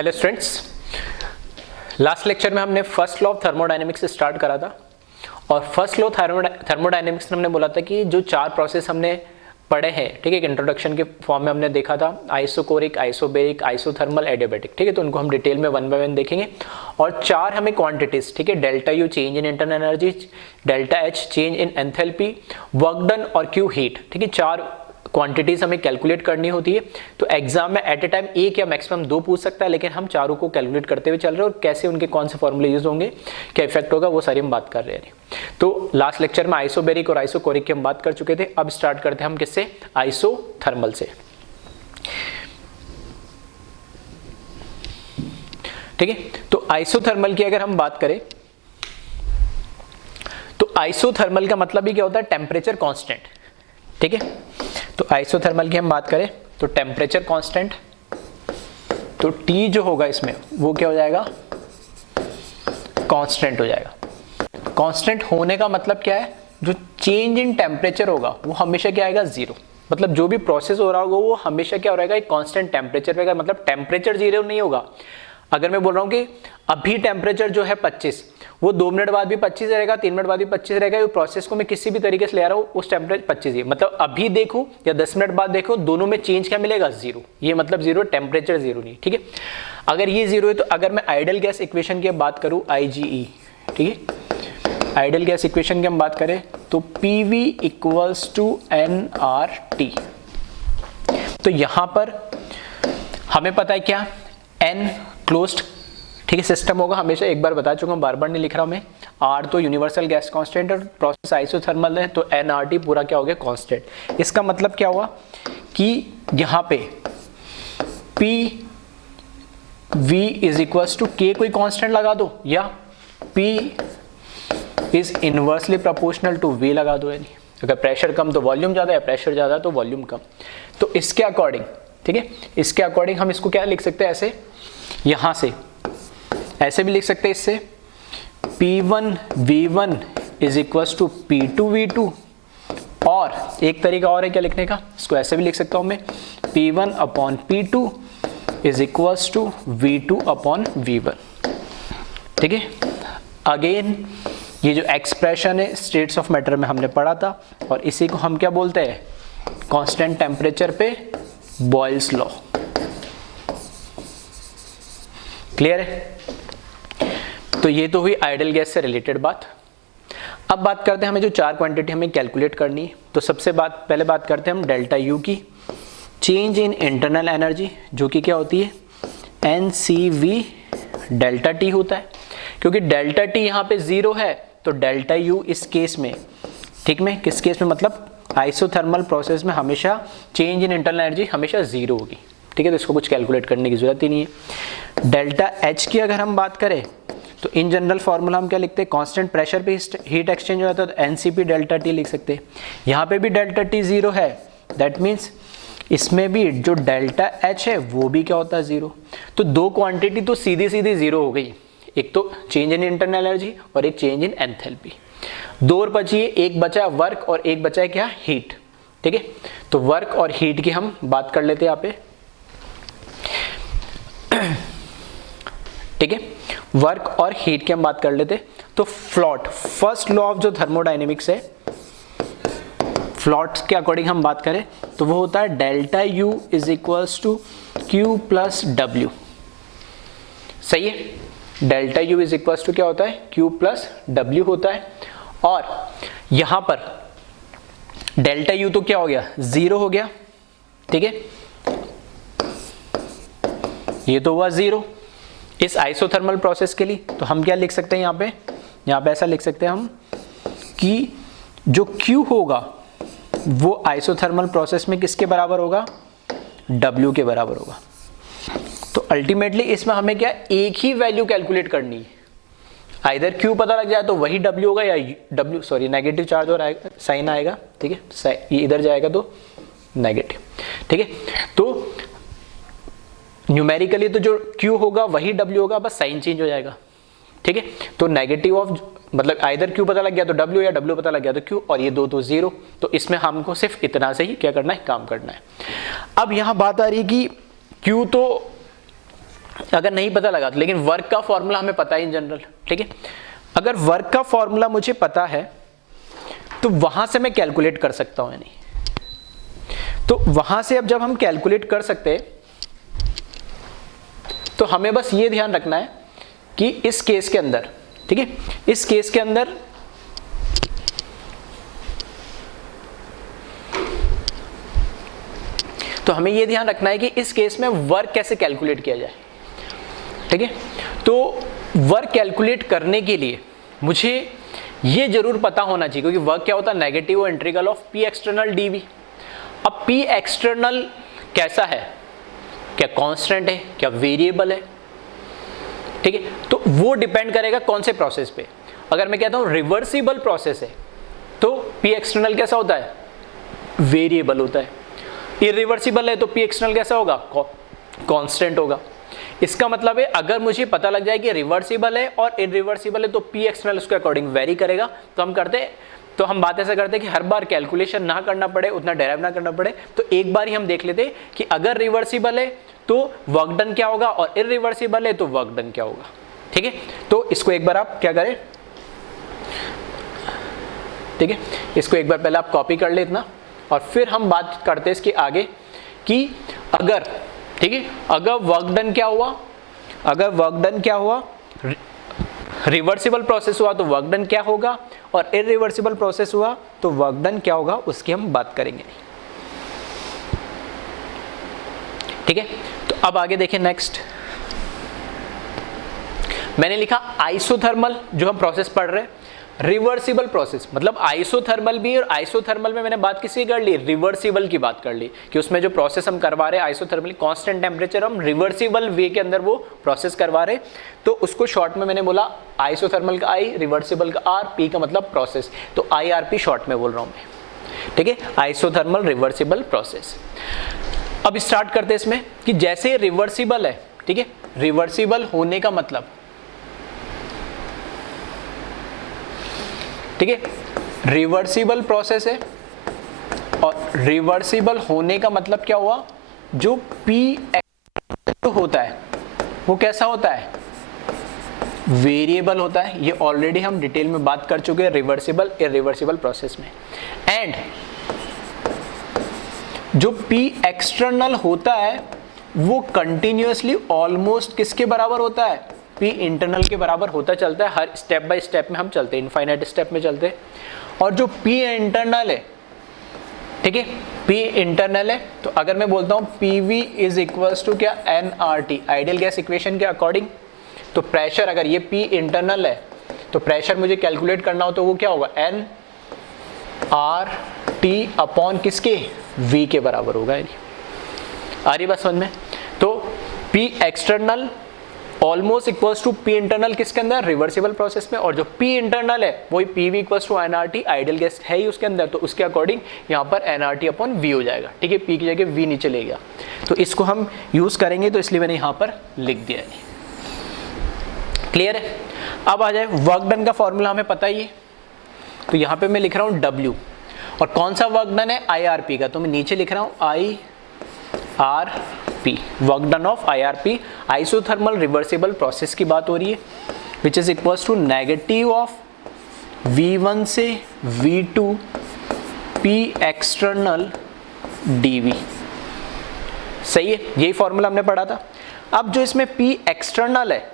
Hello students, last lecture में हमने first law of thermodynamics से स्टार्ट करा था और फर्स्ट लॉ थर्मोडायनेमिक्स में हमने बोला था कि जो चार प्रोसेस हमने पढ़े हैं, ठीक है, एक इंट्रोडक्शन के फॉर्म में हमने देखा था आइसोकोरिक, आइसोबेरिक, आइसोथर्मल, एडियाबैटिक, ठीक है। तो उनको हम डिटेल में वन बाय वन देखेंगे और चार हमें क्वांटिटीज, ठीक है, delta you change in internal energy, delta H change in enthalpy, work done और क्यू हीट, ठीक है, चार क्वांटिटीज हमें कैलकुलेट करनी होती है। तो एग्जाम में एट ए टाइम एक या मैक्सिमम दो पूछ सकता है, लेकिन हम चारों को कैलकुलेट करते हुए चल रहे हैं और कैसे उनके कौन से फॉर्मूले यूज होंगे, क्या इफेक्ट होगा, वो सारी हम बात कर रहे हैं। तो लास्ट लेक्चर में आइसोबेरिक और आइसोकोरिक की हम बात कर चुके थे। अब स्टार्ट करते हैं हम किससे, आइसोथर्मल से, ठीक है। तो आइसोथर्मल की अगर हम बात करें तो आइसोथर्मल का मतलब ही क्या होता है, टेम्परेचर कांस्टेंट, ठीक है। तो आइसोथर्मल की हम बात करें तो टेम्परेचर कांस्टेंट, तो T जो होगा इसमें वो क्या हो जाएगा, कांस्टेंट हो जाएगा। कांस्टेंट होने का मतलब क्या है, जो चेंज इन टेम्परेचर होगा वो हमेशा क्या आएगा, जीरो। मतलब जो भी प्रोसेस हो रहा होगा वो हमेशा क्या हो रहेगा, एक कांस्टेंट टेम्परेचर रहेगा, मतलब टेम्परेचर जीरो नहीं होगा। अगर मैं बोल रहा हूँ कि अभी टेम्परेचर जो है 25, वो 2 मिनट बाद भी 25 रहेगा, 3 मिनट बाद भी 25 रहेगा, ये प्रोसेस को मैं किसी भी तरीके से ले आ रहा हूँ, उस टेम्परेचर 25 ही, मतलब अभी देखो या 10 मिनट बाद देखो, दोनों में चेंज क्या मिलेगा, जीरो। ये मतलब जीरो, टेम्परेचर जीरो नहीं, ठीक है। अगर ये जीरो है तो अगर मैं आइडियल गैस इक्वेशन की बात करूँ, IgE, ठीक है, आइडियल गैस इक्वेशन की हम बात करें तो PV इक्वल्स टू nRT। तो यहां पर हमें पता है क्या, N क्लोज्ड, ठीक है, सिस्टम होगा, हमेशा एक बार बता चुका हूं, बार बार नहीं लिख रहा हूं मैं। R तो यूनिवर्सल गैस कांस्टेंट और प्रोसेस आइसोथर्मल है, तो nRT पूरा क्या हो गया, कांस्टेंट। इसका मतलब क्या हुआ कि यहां पे PV is equals to K कोई कांस्टेंट लगा दो, या P is inversely proportional to V लगा दो। यानी अगर प्रेशर कम तो वॉल्यूम ज्यादा, या प्रेशर ज्यादा तो वॉल्यूम कम। तो इसके अकॉर्डिंग, ठीक है, इसके अकॉर्डिंग हम इसको क्या लिख सकते हैं, ऐसे, यहां से ऐसे भी लिख सकते हैं, इससे P1 V1 is equals to P2 V2, और एक तरीका और है क्या लिखने का, इसको ऐसे भी लिख सकता हूं मैं, P1 upon P2 is equals to V2 upon V1, ठीक है। अगेन ये जो एक्सप्रेशन है स्टेट्स ऑफ मैटर में हमने पढ़ा था, और इसी को हम क्या बोलते हैं, कांस्टेंट टेम्परेचर पे बॉयल्स लॉ। क्लियर है। तो ये तो हुई आइडियल गैस से रिलेटेड बात। अब बात करते हैं हमें जो चार क्वांटिटी हमें कैलकुलेट करनी है। तो सबसे पहले बात करते हैं हम डेल्टा यू की, चेंज इन इंटरनल एनर्जी, जो कि क्या होती है, NCV डेल्टा टी होता है। क्योंकि डेल्टा टी यहाँ पे जीरो है तो डेल्टा यू इस केस में, ठीक में, किस केस में, मतलब आइसोथर्मल प्रोसेस में हमेशा चेंज इन इंटरनल एनर्जी हमेशा जीरो होगी, ठीक है। तो इसको कुछ कैलकुलेट करने की जरूरत ही नहीं है। डेल्टा एच की अगर हम बात करें तो इन जनरल फॉर्मूला हम क्या लिखते हैं, कांस्टेंट प्रेशर पे हीट एक्सचेंज हो जाता है, तो NCP डेल्टा टी लिख सकते हैं। यहाँ पे भी डेल्टा टी जीरो है, दैट मीन्स इसमें भी जो डेल्टा एच है वो भी क्या होता है, जीरो। तो दो क्वांटिटी तो सीधी सीधी जीरो हो गई, एक तो चेंज इन इंटरनल एनर्जी और एक चेंज इन एंथैल्पी। दो और बची है, एक बचा है वर्क और एक बचा है क्या, हीट, ठीक है। तो वर्क और हीट की हम बात कर लेते हैं यहाँ पे, ठीक है, वर्क और हीट की हम बात कर लेते। तो फ्लॉट, फर्स्ट लॉ ऑफ जो थर्मोडायनेमिक्स है, फ्लॉट के अकॉर्डिंग हम बात करें तो वो होता है delta U is equals to Q plus W. सही है, delta U is equals to क्या होता है, क्यू प्लस डब्ल्यू होता है। और यहां पर डेल्टा यू तो क्या हो गया, जीरो हो गया, ठीक है, ये तो हुआ जीरो इस आइसोथर्मल प्रोसेस के लिए। तो हम क्या लिख सकते हैं यहाँ पे ऐसा लिख सकते हैं हम कि जो Q होगा वो आइसोथर्मल प्रोसेस में किसके बराबर होगा, W के बराबर होगा। तो अल्टीमेटली इसमें हमें क्या, एक ही वैल्यू कैलकुलेट करनी है, आइदर Q पता लग जाए तो वही W होगा, या W सॉरी नेगेटिव चार्ज और साइन आएगा, ठीक है, ये इधर जाएगा तो नेगेटिव, ठीक है। तो न्यूमेरिकली तो जो Q होगा वही W होगा, बस साइन चेंज हो जाएगा, ठीक है। तो नेगेटिव ऑफ, मतलब आइदर Q पता लग गया तो W, या W पता लग गया तो Q, और ये दो तो जीरो। तो इसमें हमको सिर्फ इतना से ही क्या करना है, काम करना है। अब यहां बात आ रही है कि Q तो अगर नहीं पता लगा तो, लेकिन वर्क का फॉर्मूला हमें पता है इन जनरल, ठीक है। अगर वर्क का फॉर्मूला मुझे पता है तो वहां से मैं कैलकुलेट कर सकता हूं या नहीं। तो वहां से अब जब हम कैलकुलेट कर सकते हैं तो हमें बस ये ध्यान रखना है कि इस केस के अंदर, ठीक है, इस केस के अंदर तो हमें यह ध्यान रखना है कि इस केस में वर्क कैसे कैलकुलेट किया जाए, ठीक है। तो वर्क कैलकुलेट करने के लिए मुझे यह जरूर पता होना चाहिए, क्योंकि वर्क क्या होता है, negative integral of P external dV. अब पी एक्सटर्नल कैसा है, क्या कांस्टेंट है, क्या वेरिएबल है, ठीक है। तो वो डिपेंड करेगा कौन से प्रोसेस पे। अगर मैं कहता हूं रिवर्सिबल प्रोसेस है तो पी एक्सटर्नल कैसा होता है, वेरिएबल होता है। इरिवर्सिबल है तो पी एक्सटर्नल कैसा होगा, कांस्टेंट होगा। इसका मतलब है अगर मुझे पता लग जाए कि रिवर्सिबल है और इरिवर्सिबल है तो पी एक्सटर्नल उसके अकॉर्डिंग वेरी करेगा। तो हम बात ऐसा करते हैं कि हर बार कैलकुलेशन ना करना पड़े, उतना डेराइव ना करना पड़े। तो एक बार ही हम देख लेते कि अगर रिवर्सिबल है तो वर्क डन क्या होगा और इरिवर्सिबल है तो वर्क डन क्या होगा, ठीक है। तो इसको एक बार आप क्या करें, ठीक है, इसको एक बार पहले आप कॉपी कर ले इतना, और फिर हम बात करते हैं इसके आगे कि अगर, ठीक है, अगर वर्क डन क्या हुआ, अगर वर्क डन क्या हुआ, रिवर्सिबल प्रोसेस हुआ तो वर्क डन क्या होगा, और इरिवर्सिबल प्रोसेस हुआ तो वर्क डन क्या होगा, उसकी हम बात करेंगे, ठीक है। तो अब आगे देखिए नेक्स्ट मैंने लिखा आइसोथर्मल, जो हम प्रोसेस पढ़ रहे हैं, रिवर्सिबल प्रोसेस मतलब आइसोथर्मल भी, और आइसोथर्मल में मैंने बात किसकी कर ली, रिवर्सिबल की बात कर ली, कि उसमें जो प्रोसेस हम करवा रहे हैं आइसोथर्मल कांस्टेंट टेम्परेचर हम रिवर्सिबल वे के अंदर वो प्रोसेस करवा रहे, तो उसको शॉर्ट में मैंने बोला आइसोथर्मल का आई, रिवर्सिबल का आर, पी का मतलब प्रोसेस, तो IRP शॉर्ट में बोल रहा हूं मैं, ठीक है, आइसोथर्मल रिवर्सिबल प्रोसेस। अब स्टार्ट करते हैं इसमें कि जैसे रिवर्सिबल है, ठीक है, रिवर्सिबल होने का मतलब, ठीक है, रिवर्सिबल प्रोसेस है और रिवर्सिबल होने का मतलब क्या हुआ, जो पी होता है वो कैसा होता है, वेरिएबल होता है। ये ऑलरेडी हम डिटेल में बात कर चुके हैं रिवर्सिबल इरिवर्सिबल प्रोसेस में। एंड जो पी एक्सटर्नल होता है वो कंटिन्यूअसली ऑलमोस्ट किसके बराबर होता है, पी इंटरनल के बराबर होता चलता है। हर स्टेप बाय स्टेप में हम चलते हैं, इनफाइनाइट स्टेप में चलते हैं। और जो पी इंटरनल है, ठीक है, पी इंटरनल है, तो अगर मैं बोलता हूं PV इज इक्वल्स टू क्या, nRT, आइडियल गैस इक्वेशन के अकॉर्डिंग, तो प्रेशर अगर ये पी इंटरनल है तो प्रेशर मुझे कैलकुलेट करना हो तो वो क्या होगा, nRT अपॉन किसके, V के बराबर होगा। आ रही बात समझ में। तो P external almost equals to P internal किसके अंदर, रिवर्सिबल प्रोसेस में, और जो पी इंटरनल है वही PV equals to nRT, ideal gas है ही उसके अंदर, तो उसके अकॉर्डिंग यहाँ पर nRT अपॉन V हो जाएगा, ठीक है, P की जगह V नीचे ले गया, तो इसको हम यूज करेंगे, तो इसलिए मैंने यहाँ पर लिख दिया है। क्लियर है। अब आ जाए वर्क डन का फॉर्मूला हमें पता ही है, तो यहाँ पे मैं लिख रहा हूँ W, और कौन सा वर्क डन है, IRP का, तो मैं नीचे लिख रहा हूँ IRP, work done of IRP, isothermal reversible process की बात हो रही है, which is equals to negative of V1 से V2 P एक्सटर्नल DV। सही है, यही फॉर्मूला हमने पढ़ा था। अब जो इसमें P एक्सटर्नल है,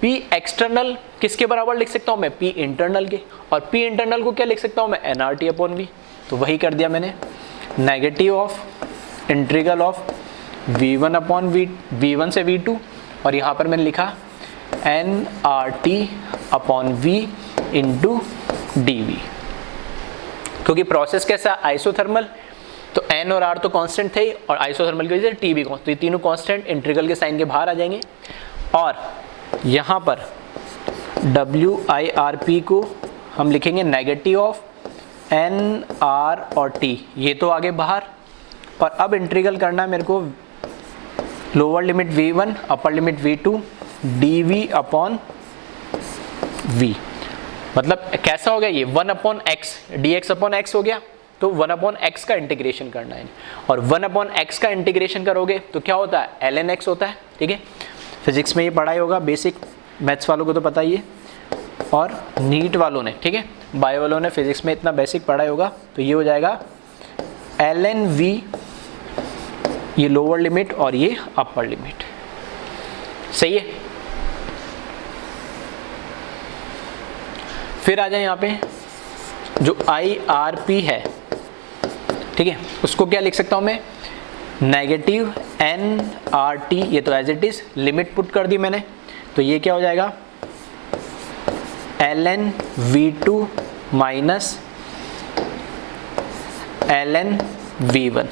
P एक्सटर्नल किसके बराबर लिख सकता हूं मैं, P इंटरनल के, और P इंटरनल को क्या लिख सकता हूं मैं, nRT अपॉन V, तो वही कर दिया मैंने, negative of integral of V1 upon V1 से V2, और यहाँ पर मैंने लिखा nRT upon V into DV, क्योंकि प्रोसेस कैसा, आइसोथर्मल, तो N और R तो कांस्टेंट थे, और आइसोथर्मल की वजह से T भी कांस्टेंट, तो ये तीनों कांस्टेंट इंटीग्रल के साइन के बाहर आ जाएंगे, और यहाँ पर WIRP को हम लिखेंगे नेगेटिव ऑफ N R और T, ये तो आगे बाहर, और अब इंटीग्रल करना है मेरे को lower limit V1 upper limit V2 DV upon V, मतलब कैसा हो गया ये 1 upon x, dx upon x हो गया, तो 1 अपॉन एक्स का इंटीग्रेशन करना है, और 1 अपॉन एक्स का इंटीग्रेशन करोगे तो क्या होता है, ln x होता है, ठीक है। फिजिक्स में ये पढ़ाई होगा, बेसिक मैथ्स वालों को तो पता ही है, और नीट वालों ने, ठीक है, बायो वालों ने फिजिक्स में इतना बेसिक पढ़ाई होगा। तो ये हो जाएगा ln v, ये लोअर लिमिट और ये अपर लिमिट, सही है। फिर आ जाए यहाँ पे जो IRP है, ठीक है, उसको क्या लिख सकता हूँ मैं, नेगेटिव nRT, ये तो as it is limit put कर दी मैंने, तो ये क्या हो जाएगा ln v2 minus ln v1,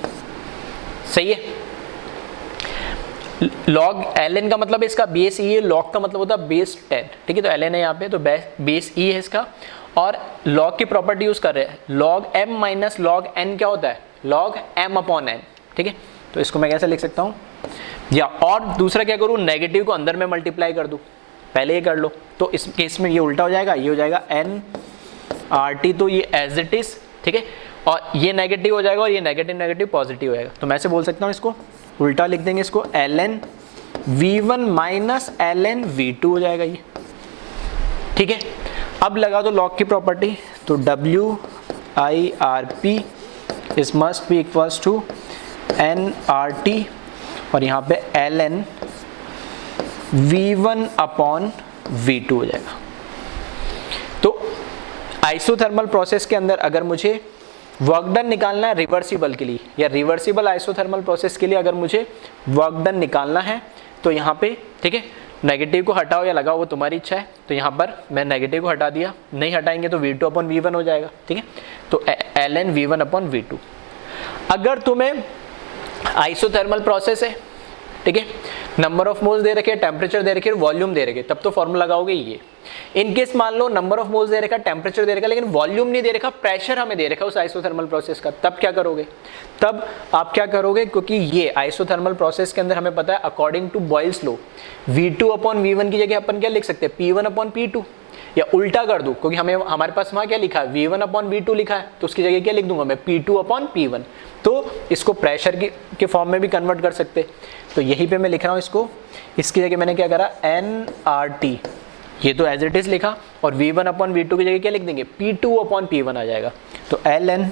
सही है। log ln का मतलब इसका बेस e है, log का मतलब होता है बेस 10, ठीक है, तो ln है यहाँ पे, तो बेस e है इसका, और log की प्रॉपर्टी यूज कर रहे हैं, log m minus log n क्या होता है, log m अपॉन n, ठीक है, तो इसको मैं कैसे लिख सकता हूँ, या और दूसरा क्या करूँ, नेगेटिव को अंदर में मल्टीप्लाई कर दूँ, पहले ये कर लो, तो इस केस में ये उल्टा हो जाएगा, ये हो जाएगा nRT, तो ये एज इट इज, ठीक है, और ये नेगेटिव हो जाएगा और ये नेगेटिव नेगेटिव पॉजिटिव हो जाएगा, तो मैं ऐसे बोल सकता हूँ, इसको उल्टा लिख देंगे, इसको ln v1 minus ln v2 हो जाएगा ये, ठीक है। अब लगा दो लॉग की प्रॉपर्टी, तो WIRP is must be equals to nRT और यहाँ पे ln v1 अपॉन v2 हो जाएगा। तो आइसोथर्मल प्रोसेस के अंदर अगर मुझे वर्क डन निकालना है रिवर्सिबल के लिए, या रिवर्सिबल आइसोथर्मल प्रोसेस के लिए अगर मुझे वर्क डन निकालना है, तो यहाँ पे, ठीक है, नेगेटिव को हटाओ या लगाओ वो तुम्हारी इच्छा है, तो यहाँ पर मैं नेगेटिव को हटा दिया, नहीं हटाएंगे तो v2 अपॉन v1 हो जाएगा, ठीक है, तो ln v1 अपॉन v2। अगर तुम्हें आइसोथर्मल प्रोसेस है, ठीक है, नंबर ऑफ मोल्स दे रखे, टेम्परेचर दे रखे, वॉल्यूम दे रखे, तब तो फॉर्मूला लगाओगे ये। इन केस मान लो नंबर ऑफ मोल्स दे रखा, टेम्परेचर दे रखा, लेकिन वॉल्यूम नहीं दे रखा, प्रेशर हमें दे रखा उस आइसोथर्मल प्रोसेस का, तब क्या करोगे, तब आप क्या करोगे, क्योंकि ये आइसोथर्मल प्रोसेस के अंदर हमें पता है according to Boyle's law v2 upon v1 की जगह अपन क्या लिख सकते हैं, p1 अपॉन p2, या उल्टा कर दूं, क्योंकि हमें हमारे पास वहां क्या लिखा है, v1 अपॉन v2 लिखा है, तो उसकी जगह क्या लिख दूंगा मैं, p2 अपॉन p1, तो इसको प्रेशर के फॉर्म में भी कन्वर्ट कर सकते, तो यहीं पे मैं लिख रहा हूँ इसको, इसकी जगह मैंने क्या करा, nRT, ये तो एज इट इज लिखा, और v1 अपॉन v2 की जगह क्या लिख देंगे, p2 अपॉन p1 आ जाएगा, तो ln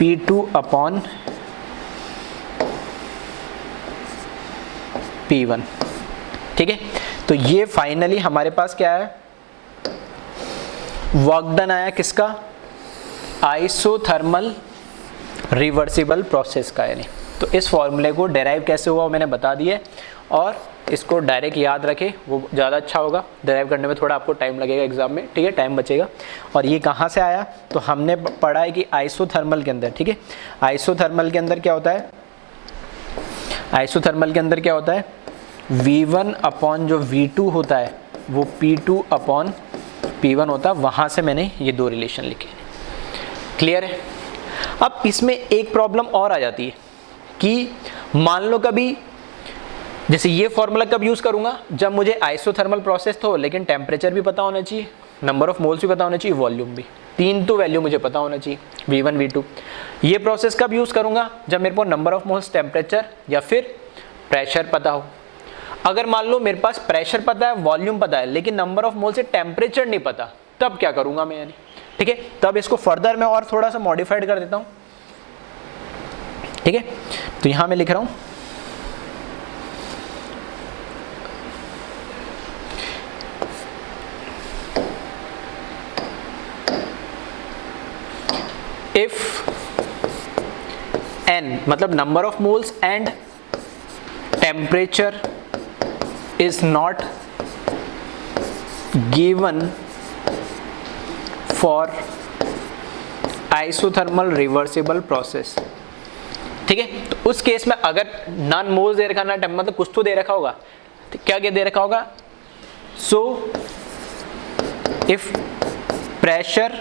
p2 अपॉन p1, ठीक है। तो ये फाइनली हमारे पास क्या है, वर्क डन आया किसका, आइसोथर्मल रिवर्सिबल प्रोसेस का, यानी तो इस फॉर्मूले को डेराइव कैसे हुआ मैंने बता दिया, और इसको डायरेक्ट याद रखे वो ज़्यादा अच्छा होगा, डेराइव करने में थोड़ा आपको टाइम लगेगा एग्जाम में, ठीक है, टाइम बचेगा। और ये कहाँ से आया, तो हमने पढ़ा है कि आइसोथर्मल के अंदर, ठीक है, आइसोथर्मल के अंदर क्या होता है, आइसोथर्मल के अंदर क्या होता है, v1 अपॉन जो v2 होता है वो p2 अपॉन p1 होता है, वहाँ से मैंने ये दो रिलेशन लिखे, क्लियर है। अब इसमें एक प्रॉब्लम और आ जाती है कि मान लो कभी, जैसे ये फॉर्मूला कब यूज़ करूँगा, जब मुझे आइसोथर्मल प्रोसेस तो लेकिन टेम्परेचर भी पता होना चाहिए, नंबर ऑफ मोल्स भी पता होना चाहिए, वॉल्यूम भी, तीन तो वैल्यू मुझे पता होना चाहिए, v1 v2। ये प्रोसेस कब यूज़ करूँगा, जब मेरे को नंबर ऑफ मोल्स, टेम्परेचर या फिर प्रेशर पता हो। अगर मान लो मेरे पास प्रेशर पता है, वॉल्यूम पता है, लेकिन नंबर ऑफ मोल से टेम्परेचर नहीं पता, तब क्या करूँगा मैं, यानी, ठीक है, तब इसको फर्दर मैं और थोड़ा सा मॉडिफाइड कर देता हूँ, ठीक है। तो यहाँ मैं लिख रहा हूँ if n मतलब number of moles and temperature is not given for isothermal reversible process, ठीक है। तो उस केस में अगर नॉन मोल्स दे रखा, ना टेम्परेचर, मतलब कुछ तो दे रखा होगा, तो क्या क्या दे रखा होगा, so if pressure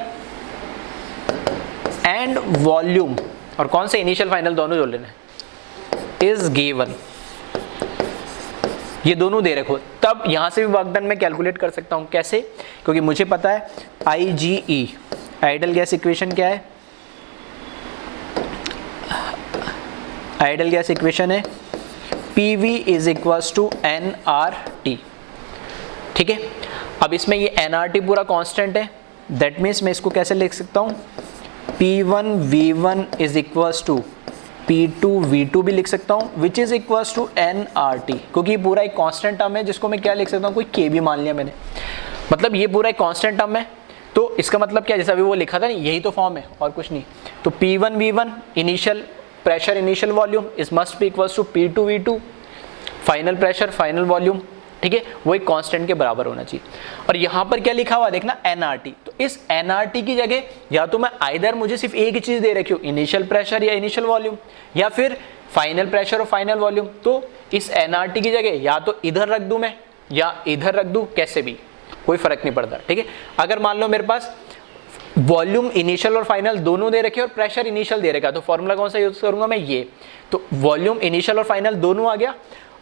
and volume, और कौन से इनिशियल फाइनल दोनों जोड़ लेना है, इज गिवन, ये दोनों दे रखो, तब यहां से भी वर्क डन में कैलकुलेट कर सकता हूं। कैसे, क्योंकि मुझे पता है IgE, आइडियल गैस इक्वेशन क्या है, आइडियल गैस इक्वेशन है PV is equals to nRT। ठीक है, अब इसमें ये nRT पूरा कांस्टेंट है, दैट मीन्स मैं इसको कैसे लिख सकता हूँ, P1 V1 is equals to P2 V2 भी लिख सकता हूँ, which is equals to nRT, क्योंकि ये पूरा एक कांस्टेंट टर्म है जिसको मैं क्या लिख सकता हूँ, कोई K भी मान लिया मैंने, मतलब ये पूरा एक कांस्टेंट टर्म है। तो इसका मतलब क्या, जैसा अभी वो लिखा था ना, यही तो फॉर्म है और कुछ नहीं। तो P1 V1 initial pressure initial volume is must be equals to P2 V2 final pressure final volume. ठीक है, वो एक कांस्टेंट के बराबर होना चाहिए। और यहाँ पर क्या लिखा हुआ देखना, nRT। तो इस nRT की जगह या तो मैं आइदर, मुझे सिर्फ एक ही चीज दे रखी हो, इनिशियल प्रेशर या इनिशियल वॉल्यूम, या फिर फाइनल प्रेशर और फाइनल वॉल्यूम, तो इस nRT की जगह या तो इधर रख दूं मैं या इधर रख दूं, कैसे भी कोई फर्क नहीं पड़ता। ठीक है, अगर मान लो मेरे पास वॉल्यूम इनिशियल और फाइनल दोनों दे रखे और प्रेशर इनिशियल दे रखा, तो फॉर्मूला कौन सा यूज करूंगा मैं, ये। तो वॉल्यूम इनिशियल और फाइनल दोनों आ गया,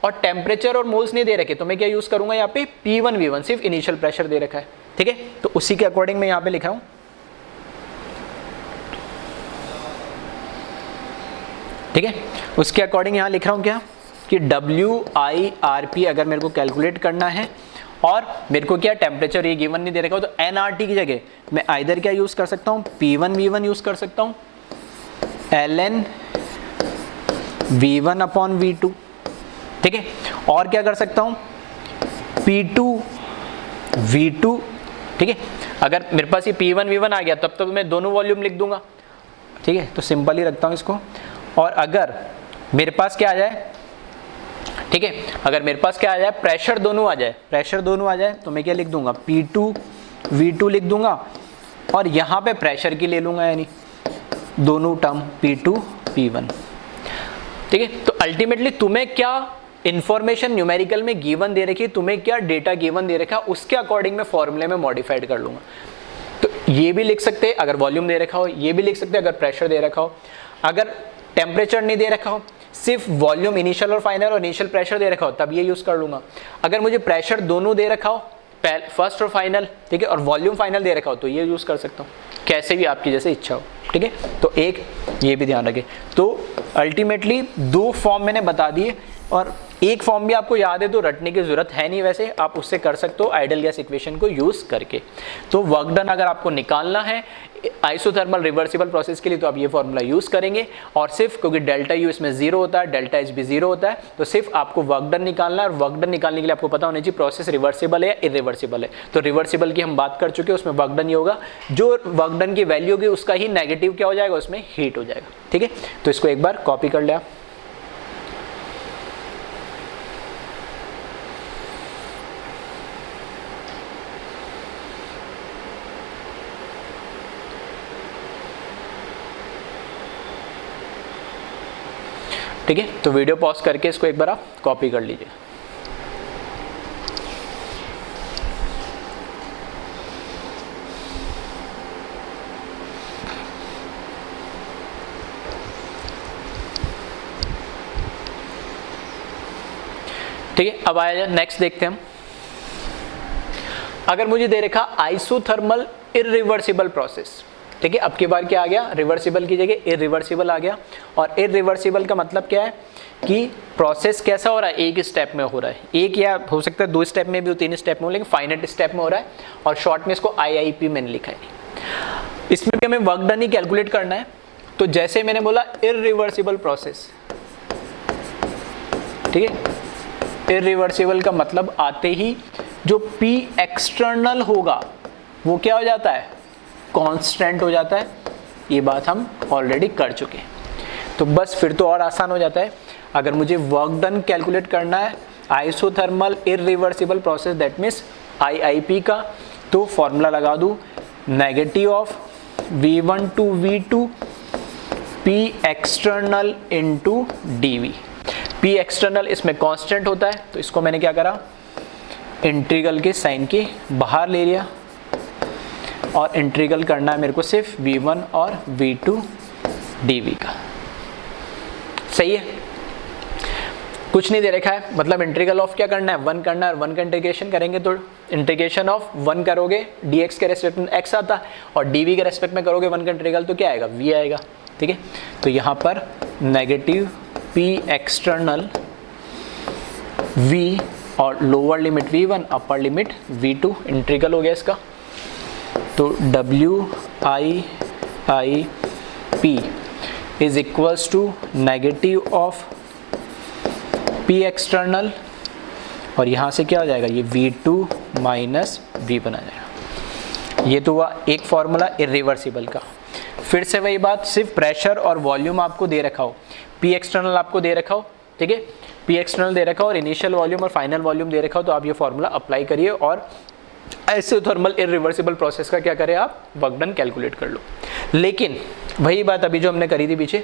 और टेम्परेचर और मोल्स नहीं दे रखे, तो मैं क्या यूज करूंगा यहाँ पे, P1 V1, सिर्फ इनिशियल प्रेशर दे रखा है। ठीक है, तो उसी के अकॉर्डिंग मैं यहाँ पे लिखा हूं। ठीक है, उसके अकॉर्डिंग यहाँ लिख रहा हूं क्या, कि WIRP अगर मेरे को कैलकुलेट करना है और मेरे को क्या टेम्परेचर ये गिवन नहीं दे रखा हो, तो nRT की जगह मैं आइदर क्या यूज कर सकता हूँ, P1 V1 यूज कर सकता हूँ, ln V1 अपॉन V2। ठीक है, और क्या कर सकता हूँ, P2 V2। ठीक है, अगर मेरे पास ये P1 V1 आ गया तब तो मैं दोनों वॉल्यूम लिख दूंगा। ठीक है, तो सिंपल ही रखता हूँ इसको। और अगर मेरे पास क्या आ जाए, ठीक है, अगर मेरे पास क्या आ जाए, प्रेशर दोनों आ जाए, प्रेशर दोनों आ जाए, तो मैं क्या लिख दूंगा, P2 V2 लिख दूंगा, और यहाँ पे प्रेशर की ले लूंगा, यानी दोनों टर्म P2 P1। ठीक है, तो अल्टीमेटली तुम्हें क्या इंफॉर्मेशन न्यूमेरिकल में गिवन दे रखी है, तुम्हें क्या डेटा गिवन दे रखा है, उसके अकॉर्डिंग मैं फॉर्मूले में मॉडिफाइड कर लूंगा। तो ये भी लिख सकते हैं अगर वॉल्यूम दे रखा हो, ये भी लिख सकते हैं अगर प्रेशर दे रखा हो, अगर टेम्परेचर नहीं दे रखा हो, सिर्फ वॉल्यूम इनिशियल और फाइनल और इनिशियल प्रेशर दे रखा हो, तब ये यूज कर लूंगा। अगर मुझे प्रेशर दोनों दे रखा हो, फर्स्ट और फाइनल, ठीक है, और वॉल्यूम फाइनल दे रखा हो, तो ये यूज कर सकता हूँ, कैसे भी आपकी जैसे इच्छा हो। ठीक है, तो एक ये भी ध्यान रखें। तो अल्टीमेटली दो फॉर्म मैंने बता दिए, और एक फॉर्म भी आपको याद है तो रटने की जरूरत है नहीं, वैसे आप उससे कर सकते हो आइडियल गैस इक्वेशन को यूज करके। तो वर्क डन अगर आपको निकालना है आइसोथर्मल रिवर्सिबल प्रोसेस के लिए, तो आप ये फॉर्मूला यूज करेंगे, और सिर्फ क्योंकि डेल्टा यू इसमें जीरो होता है, डेल्टा एच भी जीरो होता है, तो सिर्फ आपको वर्क डन निकालना है। और वर्क डन निकालने के लिए आपको पता होना चाहिए प्रोसेस रिवर्सिबल है या इरिवर्सिबल है। तो रिवर्सिबल की हम बात कर चुके हैं, उसमें वर्क डन ही होगा, जो वर्क डन की वैल्यू होगी उसका ही नेगेटिव क्या हो जाएगा, उसमें हीट हो जाएगा। ठीक है, तो इसको एक बार कॉपी कर ले आप। ठीक है, तो वीडियो पॉज करके इसको एक बार आप कॉपी कर लीजिए। ठीक है, अब आया नेक्स्ट देखते हैं हम। अगर मुझे दे रखा आइसोथर्मल इरिवर्सिबल प्रोसेस, ठीक है, अब की बार क्या आ गया, रिवर्सिबल की जगह इरिवर्सिबल आ गया। और इरिवर्सिबल का मतलब क्या है कि प्रोसेस कैसा हो रहा है, एक स्टेप में हो रहा है, एक या हो सकता है दो स्टेप में भी हो, तीन स्टेप में हो, लेकिन फाइनाइट स्टेप में हो रहा है, और शॉर्ट में इसको IIP मैंने लिखा है। इसमें भी हमें वर्क डन ही कैलकुलेट करना है। तो जैसे मैंने बोला इरिवर्सिबल प्रोसेस, ठीक है, इरिवर्सिबल का मतलब आते ही जो P एक्सटर्नल होगा वो क्या हो जाता है, कांस्टेंट हो जाता है। ये बात हम ऑलरेडी कर चुके हैं, तो बस फिर तो और आसान हो जाता है। अगर मुझे वर्क डन कैलकुलेट करना है isothermal irreversible process, that means IIP का, तो फॉर्मूला लगा दूं negative of V1 to V2 P external into DV। P external इसमें कांस्टेंट होता है, तो इसको मैंने क्या करा, इंटीग्रल के साइन के बाहर ले लिया, और इंटीग्रल करना है मेरे को सिर्फ V1 और V2 DV का। सही है, कुछ नहीं दे रखा है, मतलब इंटीग्रल ऑफ क्या करना है, 1 करना है, और 1 का इंटीग्रेशन करेंगे तो इंटीग्रेशन ऑफ 1 करोगे dx के रेस्पेक्ट में x आता है, और dv के रेस्पेक्ट में करोगे 1 का इंटीग्रल तो क्या आएगा, v आएगा। ठीक है, तो यहाँ पर नेगेटिव P एक्सटर्नल v और lower limit v1 upper limit v2 integral हो गया इसका। तो WIIP is equals to negative of P external और यहाँ से क्या हो जाएगा, ये V2 माइनस V1 आ जाएगा। ये तो हुआ एक फॉर्मूला इरिवर्सिबल का। फिर से वही बात, सिर्फ प्रेशर और वॉल्यूम आपको दे रखा हो, P एक्सटर्नल आपको दे रखा हो, ठीक है, P एक्सटर्नल दे रखा हो और इनिशियल वॉल्यूम और फाइनल वॉल्यूम दे रखा हो, तो आप ये फॉर्मूला अप्लाई करिए और आइसोथर्मल इरिवर्सिबल प्रोसेस का क्या करें आप, वर्क डन कैलकुलेट कर लो। लेकिन वही बात अभी जो हमने करी थी पीछे,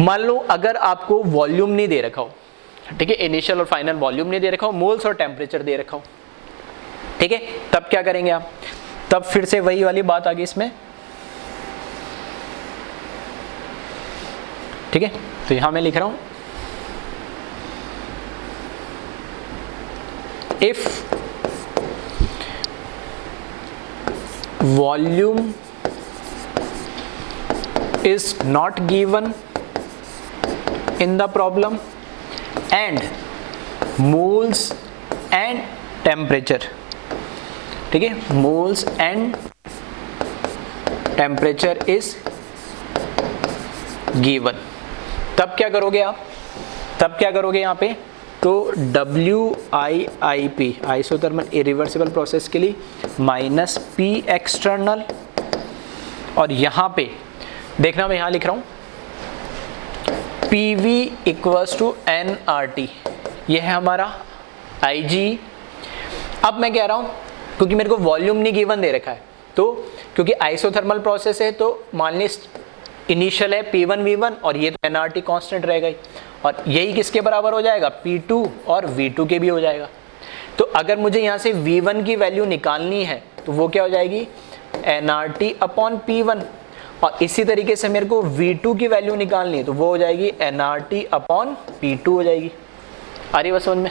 मान लो अगर आपको वॉल्यूम नहीं दे रखा हो, ठीक है, इनिशियल और फाइनल वॉल्यूम नहीं दे रखा हो, मोल्स और टेम्परेचर दे रखा हो, ठीक है, तब क्या करेंगे आप, तब फिर से वही वाली बात आ गई इसमें, ठीक है। तो यहां मैं लिख रहा हूं, if volume is not given in the problem and moles and temperature, ठीक है, moles and temperature is given, तब क्या करोगे आप, तब क्या करोगे यहाँ पे, तो WIIP आइसोथर्मल इरिवर्सिबल प्रोसेस के लिए माइनस P एक्सटर्नल और यहाँ पे देखना मैं यहाँ लिख रहा हूँ PV इक्वल्स टू nRT, ये है हमारा IG। अब मैं कह रहा हूँ क्योंकि मेरे को वॉल्यूम नहीं गिवन दे रखा है, तो क्योंकि आइसोथर्मल प्रोसेस है तो मान ली इनिशियल है P1 V1 और ये तो nRT कांस्टेंट रहेगा ही, और यही किसके बराबर हो जाएगा, P2 और V2 के भी हो जाएगा। तो अगर मुझे यहाँ से V1 की वैल्यू निकालनी है तो वो क्या हो जाएगी, nRT अपॉन P1, और इसी तरीके से मेरे को V2 की वैल्यू निकालनी है तो वो हो जाएगी nRT अपॉन P2 हो जाएगी। आ रही बस समझ में।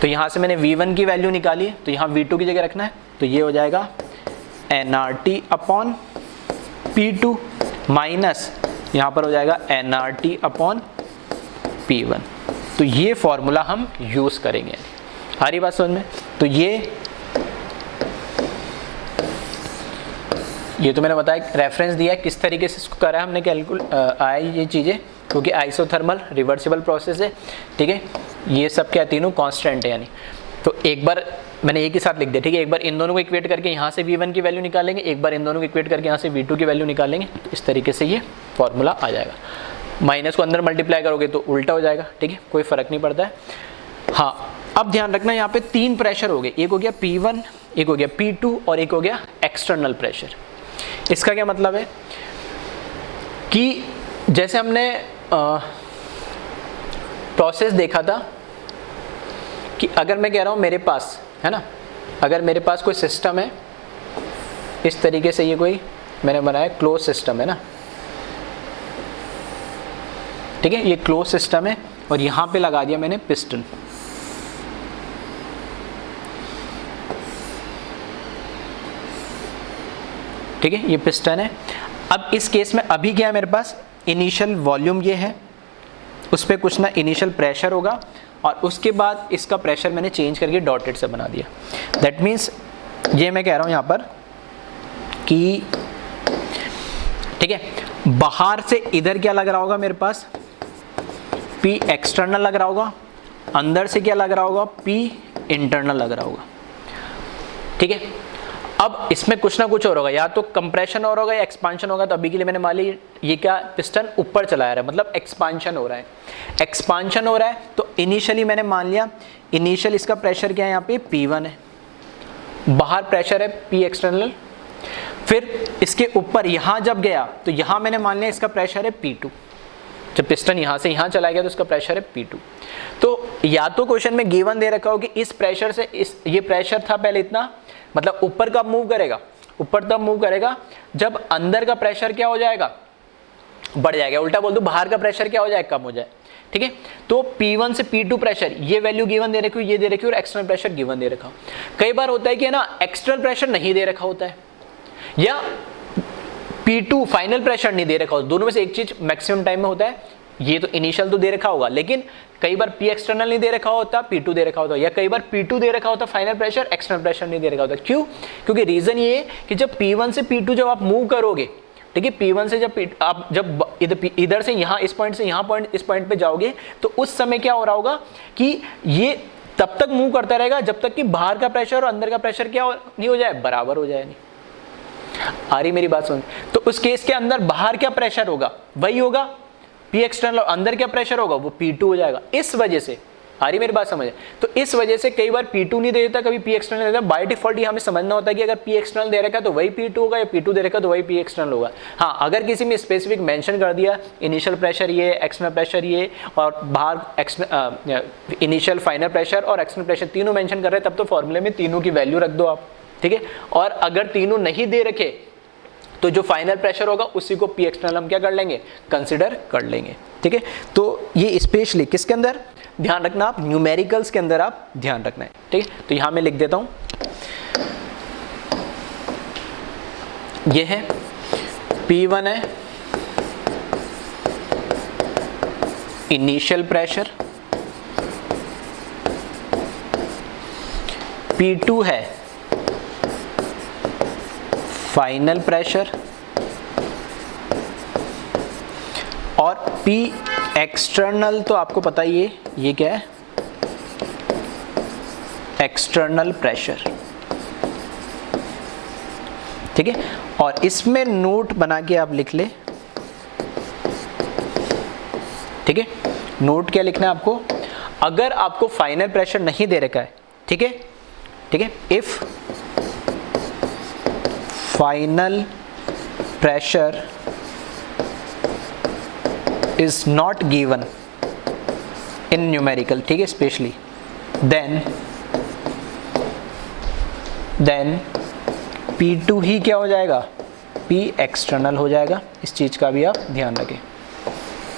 तो यहाँ से मैंने V1 की वैल्यू निकाली है तो यहाँ V2 की जगह रखना है, तो ये हो जाएगा nRT अपॉन P2 माइनस यहाँ पर हो जाएगा nRT अपॉन P1। तो ये फॉर्मूला हम यूज करेंगे। आ रही बात समझ में। तो ये तो मैंने बताया, रेफरेंस दिया है किस तरीके से इसको करा है हमने आया ये चीज़ें, क्योंकि आइसोथर्मल रिवर्सिबल प्रोसेस है, ठीक है, ये सब क्या तीनों कांस्टेंट है यानी। तो एक बार मैंने एक ही साथ लिख दिया, ठीक है, एक बार इन दोनों को इक्वेट करके यहाँ से V1 की वैल्यू निकालेंगे, एक बार इन दोनों को इक्वेट करके यहाँ से V2 की वैल्यू निकालेंगे, तो इस तरीके से ये फॉर्मूला आ जाएगा। माइनस को अंदर मल्टीप्लाई करोगे तो उल्टा हो जाएगा, ठीक है, कोई फर्क नहीं पड़ता है। हाँ, अब ध्यान रखना यहाँ पे तीन प्रेशर हो गए, एक हो गया P1, एक हो गया P2 और एक हो गया एक्सटर्नल प्रेशर। इसका क्या मतलब है कि जैसे हमने प्रोसेस देखा था कि अगर मैं कह रहा हूं मेरे पास है ना, अगर मेरे पास कोई सिस्टम है इस तरीके से, ये कोई मैंने बनाया क्लोज सिस्टम है ना, ठीक है, ये क्लोज सिस्टम है और यहां पे लगा दिया मैंने पिस्टन, ठीक है, ये पिस्टन है। अब इस केस में अभी क्या है मेरे पास, इनिशियल वॉल्यूम ये है, उस पर कुछ ना इनिशियल प्रेशर होगा और उसके बाद इसका प्रेशर मैंने चेंज करके डॉटेड से बना दिया। दैट मीन्स ये मैं कह रहा हूँ यहाँ पर कि ठीक है, बाहर से इधर क्या लग रहा होगा मेरे पास, P एक्सटर्नल लग रहा होगा, अंदर से क्या लग रहा होगा, P इंटरनल लग रहा होगा, ठीक है। अब इसमें कुछ ना कुछ और होगा, या तो कंप्रेशन और होगा या एक्सपांशन होगा। तो अभी के लिए मैंने मान ली ये क्या, पिस्टन ऊपर चला रहा है, मतलब एक्सपांशन हो रहा है, एक्सपांशन हो रहा है। तो इनिशियली मैंने मान लिया इनिशियल इसका प्रेशर क्या है, यहाँ पे P1 है, बाहर प्रेशर है P एक्सटर्नल, फिर इसके ऊपर यहाँ जब गया तो यहाँ मैंने मान लिया इसका प्रेशर है P2, जब पिस्टन यहाँ से यहाँ चला गया तो इसका प्रेशर है P2। तो या तो क्वेश्चन में गिवन दे रखा हो कि इस प्रेशर से ये प्रेशर था पहले इतना, मतलब ऊपर कब मूव करेगा, ऊपर तब मूव करेगा जब अंदर का प्रेशर क्या हो जाएगा, बढ़ जाएगा। उल्टा बोल दो, बाहर का प्रेशर क्या हो जाए, कम हो जाए, ठीक है। तो P1 से P2 प्रेशर ये वैल्यू गिवन दे रखी हो, ये दे रखी हो, और एक्सटर्नल प्रेशर गिवन दे रखा हो। कई बार होता है कि ना एक्सटर्नल प्रेशर नहीं दे रखा होता है या P2 फाइनल प्रेशर नहीं दे रखा हो, दोनों में से एक चीज मैक्सिमम टाइम में होता है, ये तो इनिशियल तो दे रखा होगा, लेकिन कई बार P एक्सटर्नल नहीं दे रखा होता, P2 दे रखा होता, या कई बार P2 दे रखा होता फाइनल प्रेशर, एक्सटर्नल प्रेशर नहीं दे रखा होता। क्यों? क्योंकि रीजन ये है कि जब P1 से P2 जब आप मूव करोगे, ठीक है, P1 से आप जब इधर से यहाँ इस पॉइंट से यहाँ पॉइंट इस पॉइंट पे जाओगे, तो उस समय क्या हो रहा होगा कि ये तब तक मूव करता रहेगा जब तक कि बाहर का प्रेशर और अंदर का प्रेशर क्या नहीं हो जाए, बराबर हो जाए। नहीं आ रही मेरी बात सुन? तो उस केस के अंदर बाहर क्या प्रेशर होगा वही होगा P एक्सटर्नल, और अंदर क्या प्रेशर होगा वो P2 हो जाएगा। इस वजह से, आ रही मेरी बात समझ? तो इस वजह से कई बार P2 नहीं दे देता, कभी P एक्सटर्नल दे देता। बाय डिफॉल्ट ये हमें समझना होता है कि अगर P एक्सटर्नल दे रखा है तो वही P2 होगा, या P2 दे रखा है तो वही P एक्सटर्नल होगा। हाँ, अगर किसी में स्पेसिफिक मेंशन कर दिया इनिशियल प्रेशर ये, एक्सटर्नल प्रेशर ये, और बाहर इनिशियल फाइनल प्रेशर और एक्सटर्नल प्रेशर तीनों मेंशन कर रहे हैं, तब तो फॉर्मूले में तीनों की वैल्यू रख दो आप, ठीक है। और अगर तीनों नहीं दे रखे तो जो फाइनल प्रेशर होगा उसी को P एक्सटर्नल हम क्या कर लेंगे, कंसिडर कर लेंगे, ठीक है। तो ये स्पेशली किसके अंदर ध्यान रखना, आप न्यूमेरिकल्स के अंदर आप ध्यान रखना है, ठीक है। तो यहां मैं लिख देता हूं, ये है P1 है इनिशियल प्रेशर, P2 है फाइनल प्रेशर, और P एक्सटर्नल तो आपको पता ही है ये क्या है, एक्सटर्नल प्रेशर, ठीक है। और इसमें नोट बना के आप लिख ले, ठीक है। नोट क्या लिखना है आपको, अगर आपको फाइनल प्रेशर नहीं दे रखा है, ठीक है, ठीक है, if final pressure is not given in numerical, ठीक है, स्पेशली then P2 ही क्या हो जाएगा, P एक्सटर्नल हो जाएगा। इस चीज का भी आप ध्यान रखें,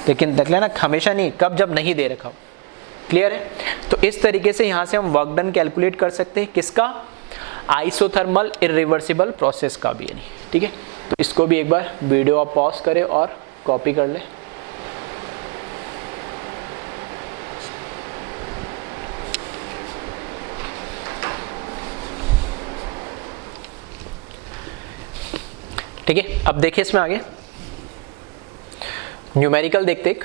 लेकिन देख लेना हमेशा नहीं, कब जब नहीं दे रखा हो। क्लियर है? तो इस तरीके से यहां से हम वर्क डन कैलकुलेट कर सकते हैं, किसका, आइसोथर्मल इरिवर्सिबल प्रोसेस का भी, नहीं, ठीक है। तो इसको भी एक बार वीडियो आप पॉज करें और कॉपी कर ले। ठीक है, अब देखिए इसमें आगे न्यूमेरिकल देखते एक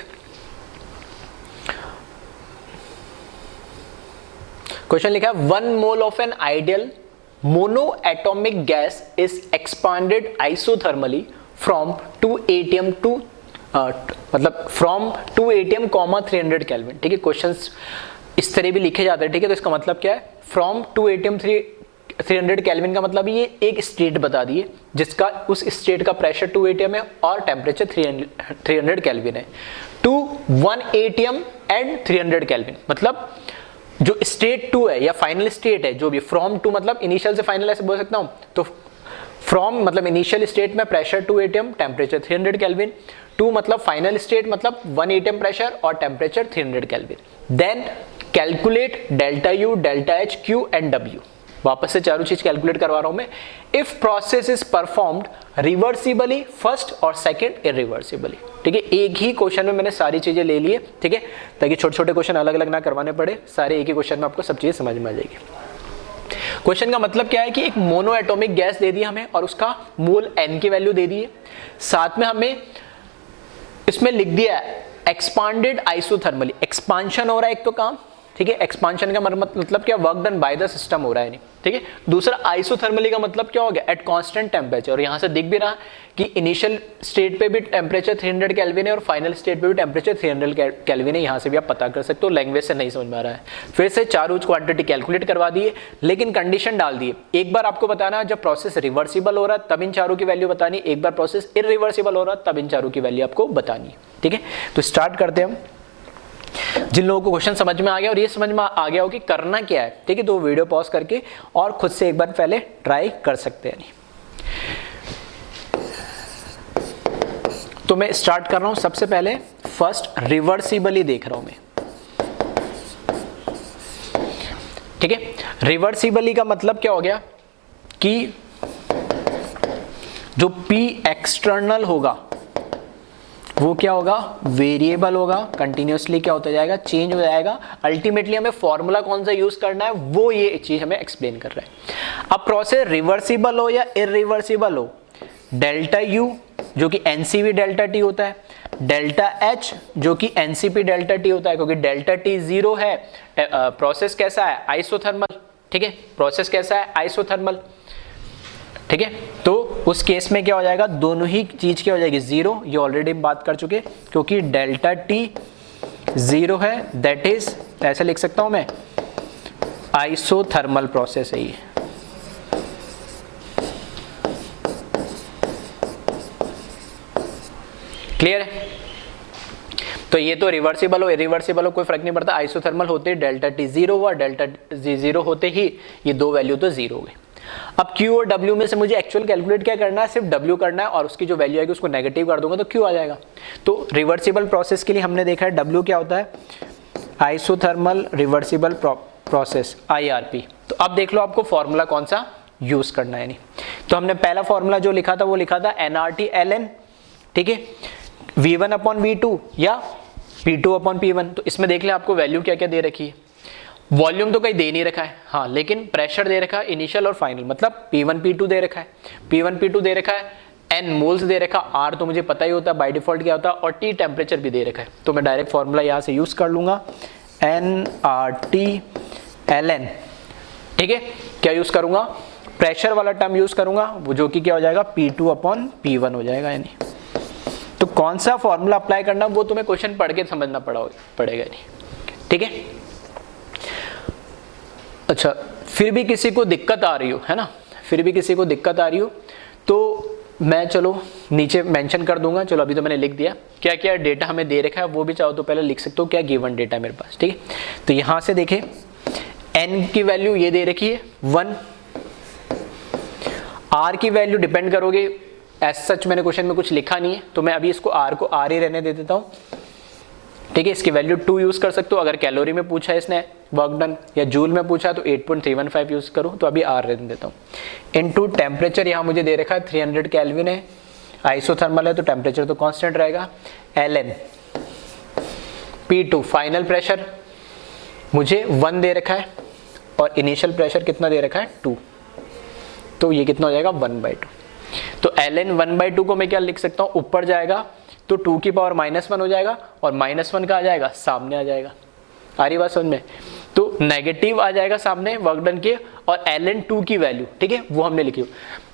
क्वेश्चन लिखा है, 1 mole of an ideal monoatomic gas is expanded isothermally from 2 atm to मतलब फ्रॉम 2 atm, 300 केल्विन, ठीक है। क्वेश्चंस इस तरह भी लिखे जाते हैं, ठीक है। तो इसका मतलब क्या है, फ्रॉम 2 atm 300 केल्विन का मतलब ये एक स्टेट बता दिए जिसका उस स्टेट का प्रेशर 2 atm है और टेम्परेचर 300 केल्विन है, टू 1 atm एंड 300 केल्विन। मतलब जो स्टेट 2 है या फाइनल स्टेट है, जो भी फ्रॉम 2 मतलब इनिशियल से फाइनल ऐसे बोल सकता हूं, तो फ्रॉम मतलब इनिशियल स्टेट में प्रेशर 2 atm, टेम्परेचर 300 केल्विन, 2 मतलब फाइनल स्टेट मतलब 1 atm प्रेशर और temperature 300 kelvin. Then calculate delta U, delta H, Q and W। वापस से चारों चीज कैलकुलेट करवा रहा हूं मैं। If process is performed reversibly first और सेकंड इरिवर्सिबली, ठीक है। एक ही क्वेश्चन में मैंने सारी चीजें ले ली है, ठीक है, ताकि छोटे छोटे क्वेश्चन अलग अलग ना करवाने पड़े, सारे एक ही क्वेश्चन में आपको सब चीजें समझ में आ जाएगी। क्वेश्चन का मतलब क्या है कि एक मोनो एटॉमिक गैस दे दी हमें और उसका मोल n की वैल्यू दे दी है, साथ में हमें इसमें लिख दिया है एक्सपांडेड आइसोथर्मली, एक्सपांशन हो रहा है एक तो काम, ठीक है। एक्सपांशन का मतलब क्या, work done by the system हो रहा है, नहीं, ठीक है। दूसरा आइसोथर्मली का मतलब क्या हो गया, एट कांस्टेंट टेम्परेचर, और यहां से दिख भी रहा कि इनिशियल स्टेट पे भी टेम्परेचर 300 केल्विन है और फाइनल स्टेट पे भी टेम्परेचर 300 केल्विन है। यहां से भी आप पता कर सकते हो, लैंग्वेज से नहीं समझ में आ रहा है। फिर से चारों क्वांटिटी कैलकुलेट करवा दिए, लेकिन कंडीशन डाल दिए। एक बार आपको बताना जब प्रोसेस रिवर्सिबल हो रहा है तब इन चारों की वैल्यू बतानी, एक बार प्रोसेस इरिवर्सिबल हो रहा है तब इन चारों की वैल्यू आपको बतानी, ठीक है। तो स्टार्ट करते हैं हम। जिन लोगों को क्वेश्चन समझ में आ गया और ये समझ में आ गया हो कि करना क्या है, ठीक है, तो वीडियो पॉज करके और खुद से एक बार पहले ट्राई कर सकते हैं। तो मैं स्टार्ट कर रहा हूं, सबसे पहले फर्स्ट रिवर्सिबली देख रहा हूं मैं, ठीक है। रिवर्सिबली का मतलब क्या हो गया कि जो P एक्सटर्नल होगा वो क्या होगा, वेरिएबल होगा, कंटिन्यूसली क्या होता जाएगा, चेंज हो जाएगा। अल्टीमेटली हमें फॉर्मूला कौन सा यूज करना है वो ये चीज हमें एक्सप्लेन कर रहा है। अब प्रोसेस रिवर्सिबल हो या इरिवर्सिबल हो, डेल्टा यू जो कि एनसीवी डेल्टा टी होता है, डेल्टा एच जो कि एनसीपी डेल्टा टी होता है, क्योंकि डेल्टा टी जीरो है, प्रोसेस कैसा है, आइसोथर्मल, ठीक है, प्रोसेस कैसा है, आइसोथर्मल, ठीक है। तो उस केस में क्या हो जाएगा, दोनों ही चीज क्या हो जाएगी, जीरो, ये ऑलरेडी बात कर चुके, क्योंकि डेल्टा टी जीरो है, दैट इज, ऐसा लिख सकता हूं मैं, आइसोथर्मल प्रोसेस है ये। क्लियर है? तो ये तो रिवर्सिबल हो इरिवर्सिबल हो कोई फर्क नहीं पड़ता, आइसोथर्मल होते डेल्टा टी जीरो हुआ, डेल्टा जी जीरो होते ही ये दो वैल्यू तो जीरो हो गई। अब Q और W में से मुझे एक्चुअल कैलकुलेट क्या करना है, सिर्फ W करना है और उसकी जो वैल्यू आएगी उसको नेगेटिव कर दूंगा तो Q आ जाएगा। तो रिवर्सिबल प्रोसेस के लिए हमने देखा है W क्या होता है, आइसोथर्मल रिवर्सिबल प्रोसेस, IRP। तो अब देख लो आपको फॉर्मूला कौन सा यूज करना है। नहीं तो हमने पहला फॉर्मूला जो लिखा था वो लिखा था nRT ln, ठीक है, V1 अपॉन V2 या P2 अपॉन P1। तो इसमें देख लें आपको वैल्यू क्या क्या दे रखी है, वॉल्यूम तो कहीं दे नहीं रखा है, हाँ, लेकिन प्रेशर दे रखा है इनिशियल और फाइनल, मतलब P1 P2 दे रखा है, P1 P2 दे रखा है, N मोल्स दे रखा, R तो मुझे पता ही होता है बाय डिफॉल्ट क्या होता है, और T टेम्परेचर भी दे रखा है। तो मैं डायरेक्ट फॉर्मूला यहाँ से यूज कर लूंगा, nRT ln, ठीक है, क्या यूज करूंगा, प्रेशर वाला टर्म यूज करूंगा, वो जो कि क्या हो जाएगा, P2 अपॉन P1 हो जाएगा। यानी तो कौन सा फॉर्मूला अप्लाई करना वो तुम्हें क्वेश्चन पढ़ के समझना पड़ेगा, नहीं, ठीक है। अच्छा, फिर भी किसी को दिक्कत आ रही हो, है ना, फिर भी किसी को दिक्कत आ रही हो तो मैं चलो नीचे मेंशन कर दूंगा, चलो अभी तो मैंने लिख दिया, क्या क्या डेटा हमें दे रखा है वो भी चाहो तो पहले लिख सकते हो, क्या गिवन डेटा है मेरे पास, ठीक है। तो यहां से देखें, n की वैल्यू ये दे रखी है 1, r की वैल्यू डिपेंड करोगे, एज सच मैंने क्वेश्चन में कुछ लिखा नहीं है तो मैं अभी इसको r को r ही रहने दे देता हूँ, ठीक है। इसकी वैल्यू 2 यूज कर सकते हो, अगर कैलोरी में पूछा है इसने वर्क डन, या जूल में पूछा तो 8.315 यूज करो, तो अभी r रहने देता हूँ। इनटू टेम्परेचर यहाँ मुझे दे रखा है 300 केल्विन है, आइसोथर्मल है तो टेम्परेचर तो कांस्टेंट रहेगा, ln P2 फाइनल प्रेशर मुझे 1 दे रखा है और इनिशियल प्रेशर कितना दे रखा है 2, तो ये कितना हो जाएगा 1/2। तो ln 1/2 को मैं क्या लिख सकता हूँ, ऊपर जाएगा तो 2 की पावर -1 हो जाएगा और -1 का आ जाएगा सामने आ जाएगा, आ रही बात समझ में, तो नेगेटिव आ जाएगा सामने वर्क डन के, और ln 2 की वैल्यू, ठीक है, वो हमने लिखी।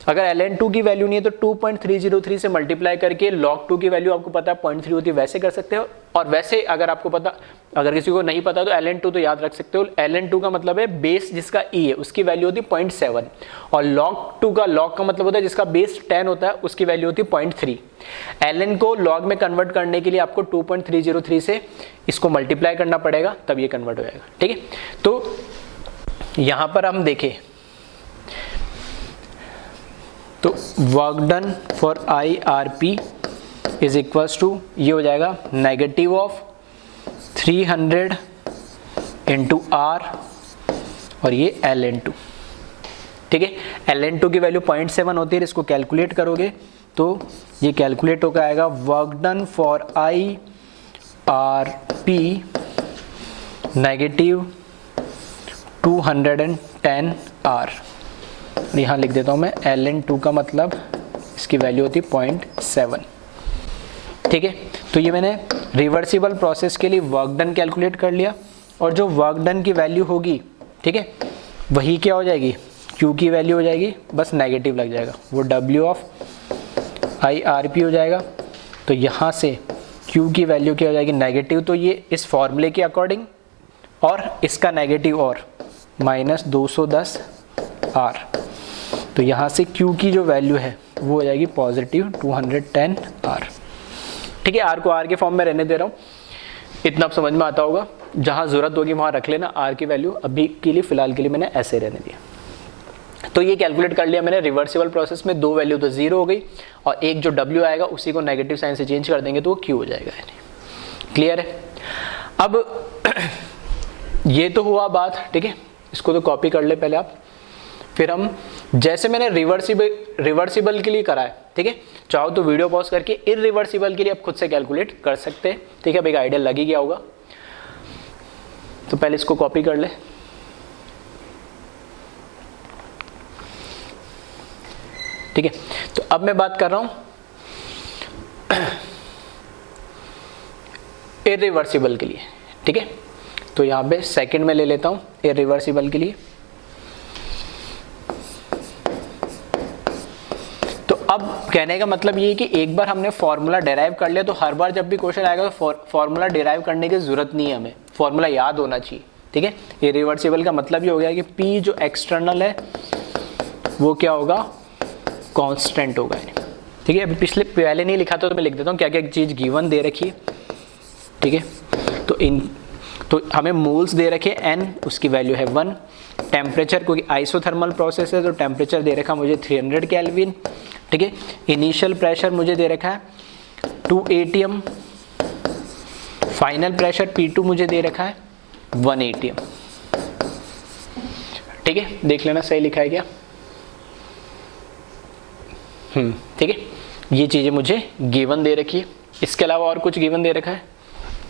अगर ln 2 की वैल्यू नहीं है तो 2.303 से मल्टीप्लाई करके log 2 की वैल्यू आपको पता है 0.3 होती है, वैसे कर सकते हो। और वैसे अगर आपको पता, अगर किसी को नहीं पता तो ln 2 तो याद रख सकते हो, ln 2 का मतलब है बेस जिसका e है उसकी वैल्यू होती है 0.7, और log 2 का log का मतलब होता है जिसका बेस 10 होता है उसकी वैल्यू होती है 0.3। ln को log में कन्वर्ट करने के लिए आपको 2.303 से इसको मल्टीप्लाई करना पड़ेगा, तब ये कन्वर्ट हो जाएगा, ठीक है। तो यहां पर हम देखें तो work done for IRP is equals to, ये हो जाएगा नेगेटिव ऑफ 300 इंटू R और ये ln2, ठीक है। ln2 की वैल्यू 0.7 होती है, इसको कैलकुलेट करोगे तो ये कैलकुलेट होकर आएगा work done for IRP negative 210 R। यहाँ लिख देता हूँ मैं, ln2 का मतलब इसकी वैल्यू होती है 0.7, ठीक है। तो ये मैंने रिवर्सिबल प्रोसेस के लिए वर्क डन कैलकुलेट कर लिया, और जो वर्क डन की वैल्यू होगी, ठीक है, वही क्या हो जाएगी, Q की वैल्यू हो जाएगी, बस नेगेटिव लग जाएगा, वो W ऑफ IRP हो जाएगा। तो यहाँ से Q की वैल्यू क्या हो जाएगी, नेगेटिव, तो ये इस फॉर्मूले के अकॉर्डिंग, और इसका नेगेटिव और -210 R। तो यहाँ से Q की जो वैल्यू है वो हो जाएगी पॉजिटिव 210 R, ठीक है। R को R के फॉर्म में रहने दे रहा हूँ, इतना आप समझ में आता होगा, जहाँ ज़रूरत होगी वहाँ रख लेना R की वैल्यू, अभी के लिए फ़िलहाल के लिए मैंने ऐसे रहने दिया। तो ये कैलकुलेट कर लिया मैंने रिवर्सिबल प्रोसेस में, 2 वैल्यू तो 0 हो गई, और एक जो W आएगा उसी को नेगेटिव साइन से चेंज कर देंगे तो वो Q हो जाएगा, यानी क्लियर है। अब ये तो हुआ बात, ठीक है, इसको तो कॉपी कर ले पहले आप, फिर हम, जैसे मैंने रिवर्सिबल के लिए करा है, ठीक है। चाहो तो वीडियो पॉज करके इरिवर्सिबल के लिए आप खुद से कैलकुलेट कर सकते हैं, ठीक है। अब एक आइडिया लग ही गया होगा, तो पहले इसको कॉपी कर ले। ठीक है, तो अब मैं बात कर रहा हूं इरिवर्सिबल के लिए, ठीक है। तो यहां पे सेकंड में ले लेता हूं इरिवर्सिबल के लिए। तो अब कहने का मतलब ये है कि एक बार हमने फॉर्मूला डिराइव कर लिया तो हर बार जब भी क्वेश्चन आएगा तो फॉर्मूला डिराइव करने की जरूरत नहीं है, हमें फॉर्मूला याद होना चाहिए, ठीक है। इरिवर्सिबल का मतलब ये हो गया कि P जो एक्सटर्नल है वो क्या होगा, कांस्टेंट होगा, ठीक है। अभी पहले नहीं लिखा था तो मैं लिख देता हूँ क्या क्या चीज़ गिवन दे रखी है, ठीक है। तो हमें मोल्स दे रखे n, उसकी वैल्यू है 1। टेम्परेचर, क्योंकि आइसोथर्मल प्रोसेस है तो टेम्परेचर दे रखा मुझे 300 केल्विन, ठीक है। इनिशियल प्रेशर मुझे दे रखा है 2 atm। फाइनल प्रेशर P2 मुझे दे रखा है 1 atm, ठीक है। देख लेना सही लिखा है क्या, ठीक है। ये चीज़ें मुझे गिवन दे रखी है। इसके अलावा और कुछ गिवन दे रखा है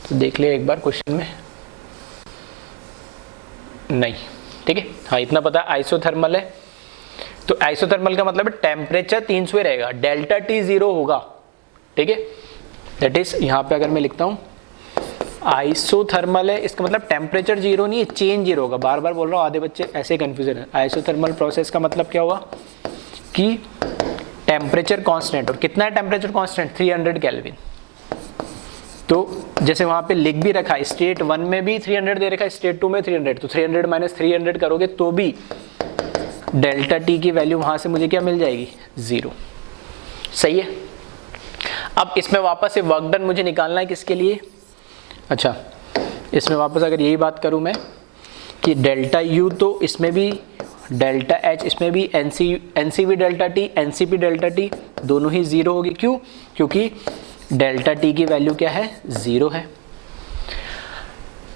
तो देख लिया एक बार क्वेश्चन में, नहीं, ठीक है। हाँ, इतना पता आइसोथर्मल है, तो आइसोथर्मल का मतलब टेम्परेचर 300 रहेगा, डेल्टा T 0 होगा, ठीक है। दैट इज यहाँ पे अगर मैं लिखता हूँ आइसोथर्मल है, इसका मतलब टेम्परेचर 0 नहीं है, चेंज 0 होगा। बार बार बोल रहा हूँ, आधे बच्चे ऐसे कंफ्यूजन है। आइसोथर्मल प्रोसेस का मतलब क्या हुआ कि टेम्परेचर कांस्टेंट, और कितना है टेम्परेचर कांस्टेंट, 300 केल्विन। तो जैसे वहां पे लिख भी रखा है, स्टेट 1 में भी 300 दे रखा है, स्टेट 2 में 300, तो 300 माइनस 300 करोगे तो भी डेल्टा T की वैल्यू वहां से मुझे क्या मिल जाएगी, 0, सही है। अब इसमें वापस से वर्क डन मुझे निकालना है किसके लिए, अच्छा इसमें वापस अगर यही बात करूं मैं कि डेल्टा U, तो इसमें भी डेल्टा H, इसमें भी NC भी डेल्टा T, NC भी डेल्टा T, दोनों ही 0 होगी। क्यों, क्योंकि डेल्टा T की वैल्यू क्या है, 0 है।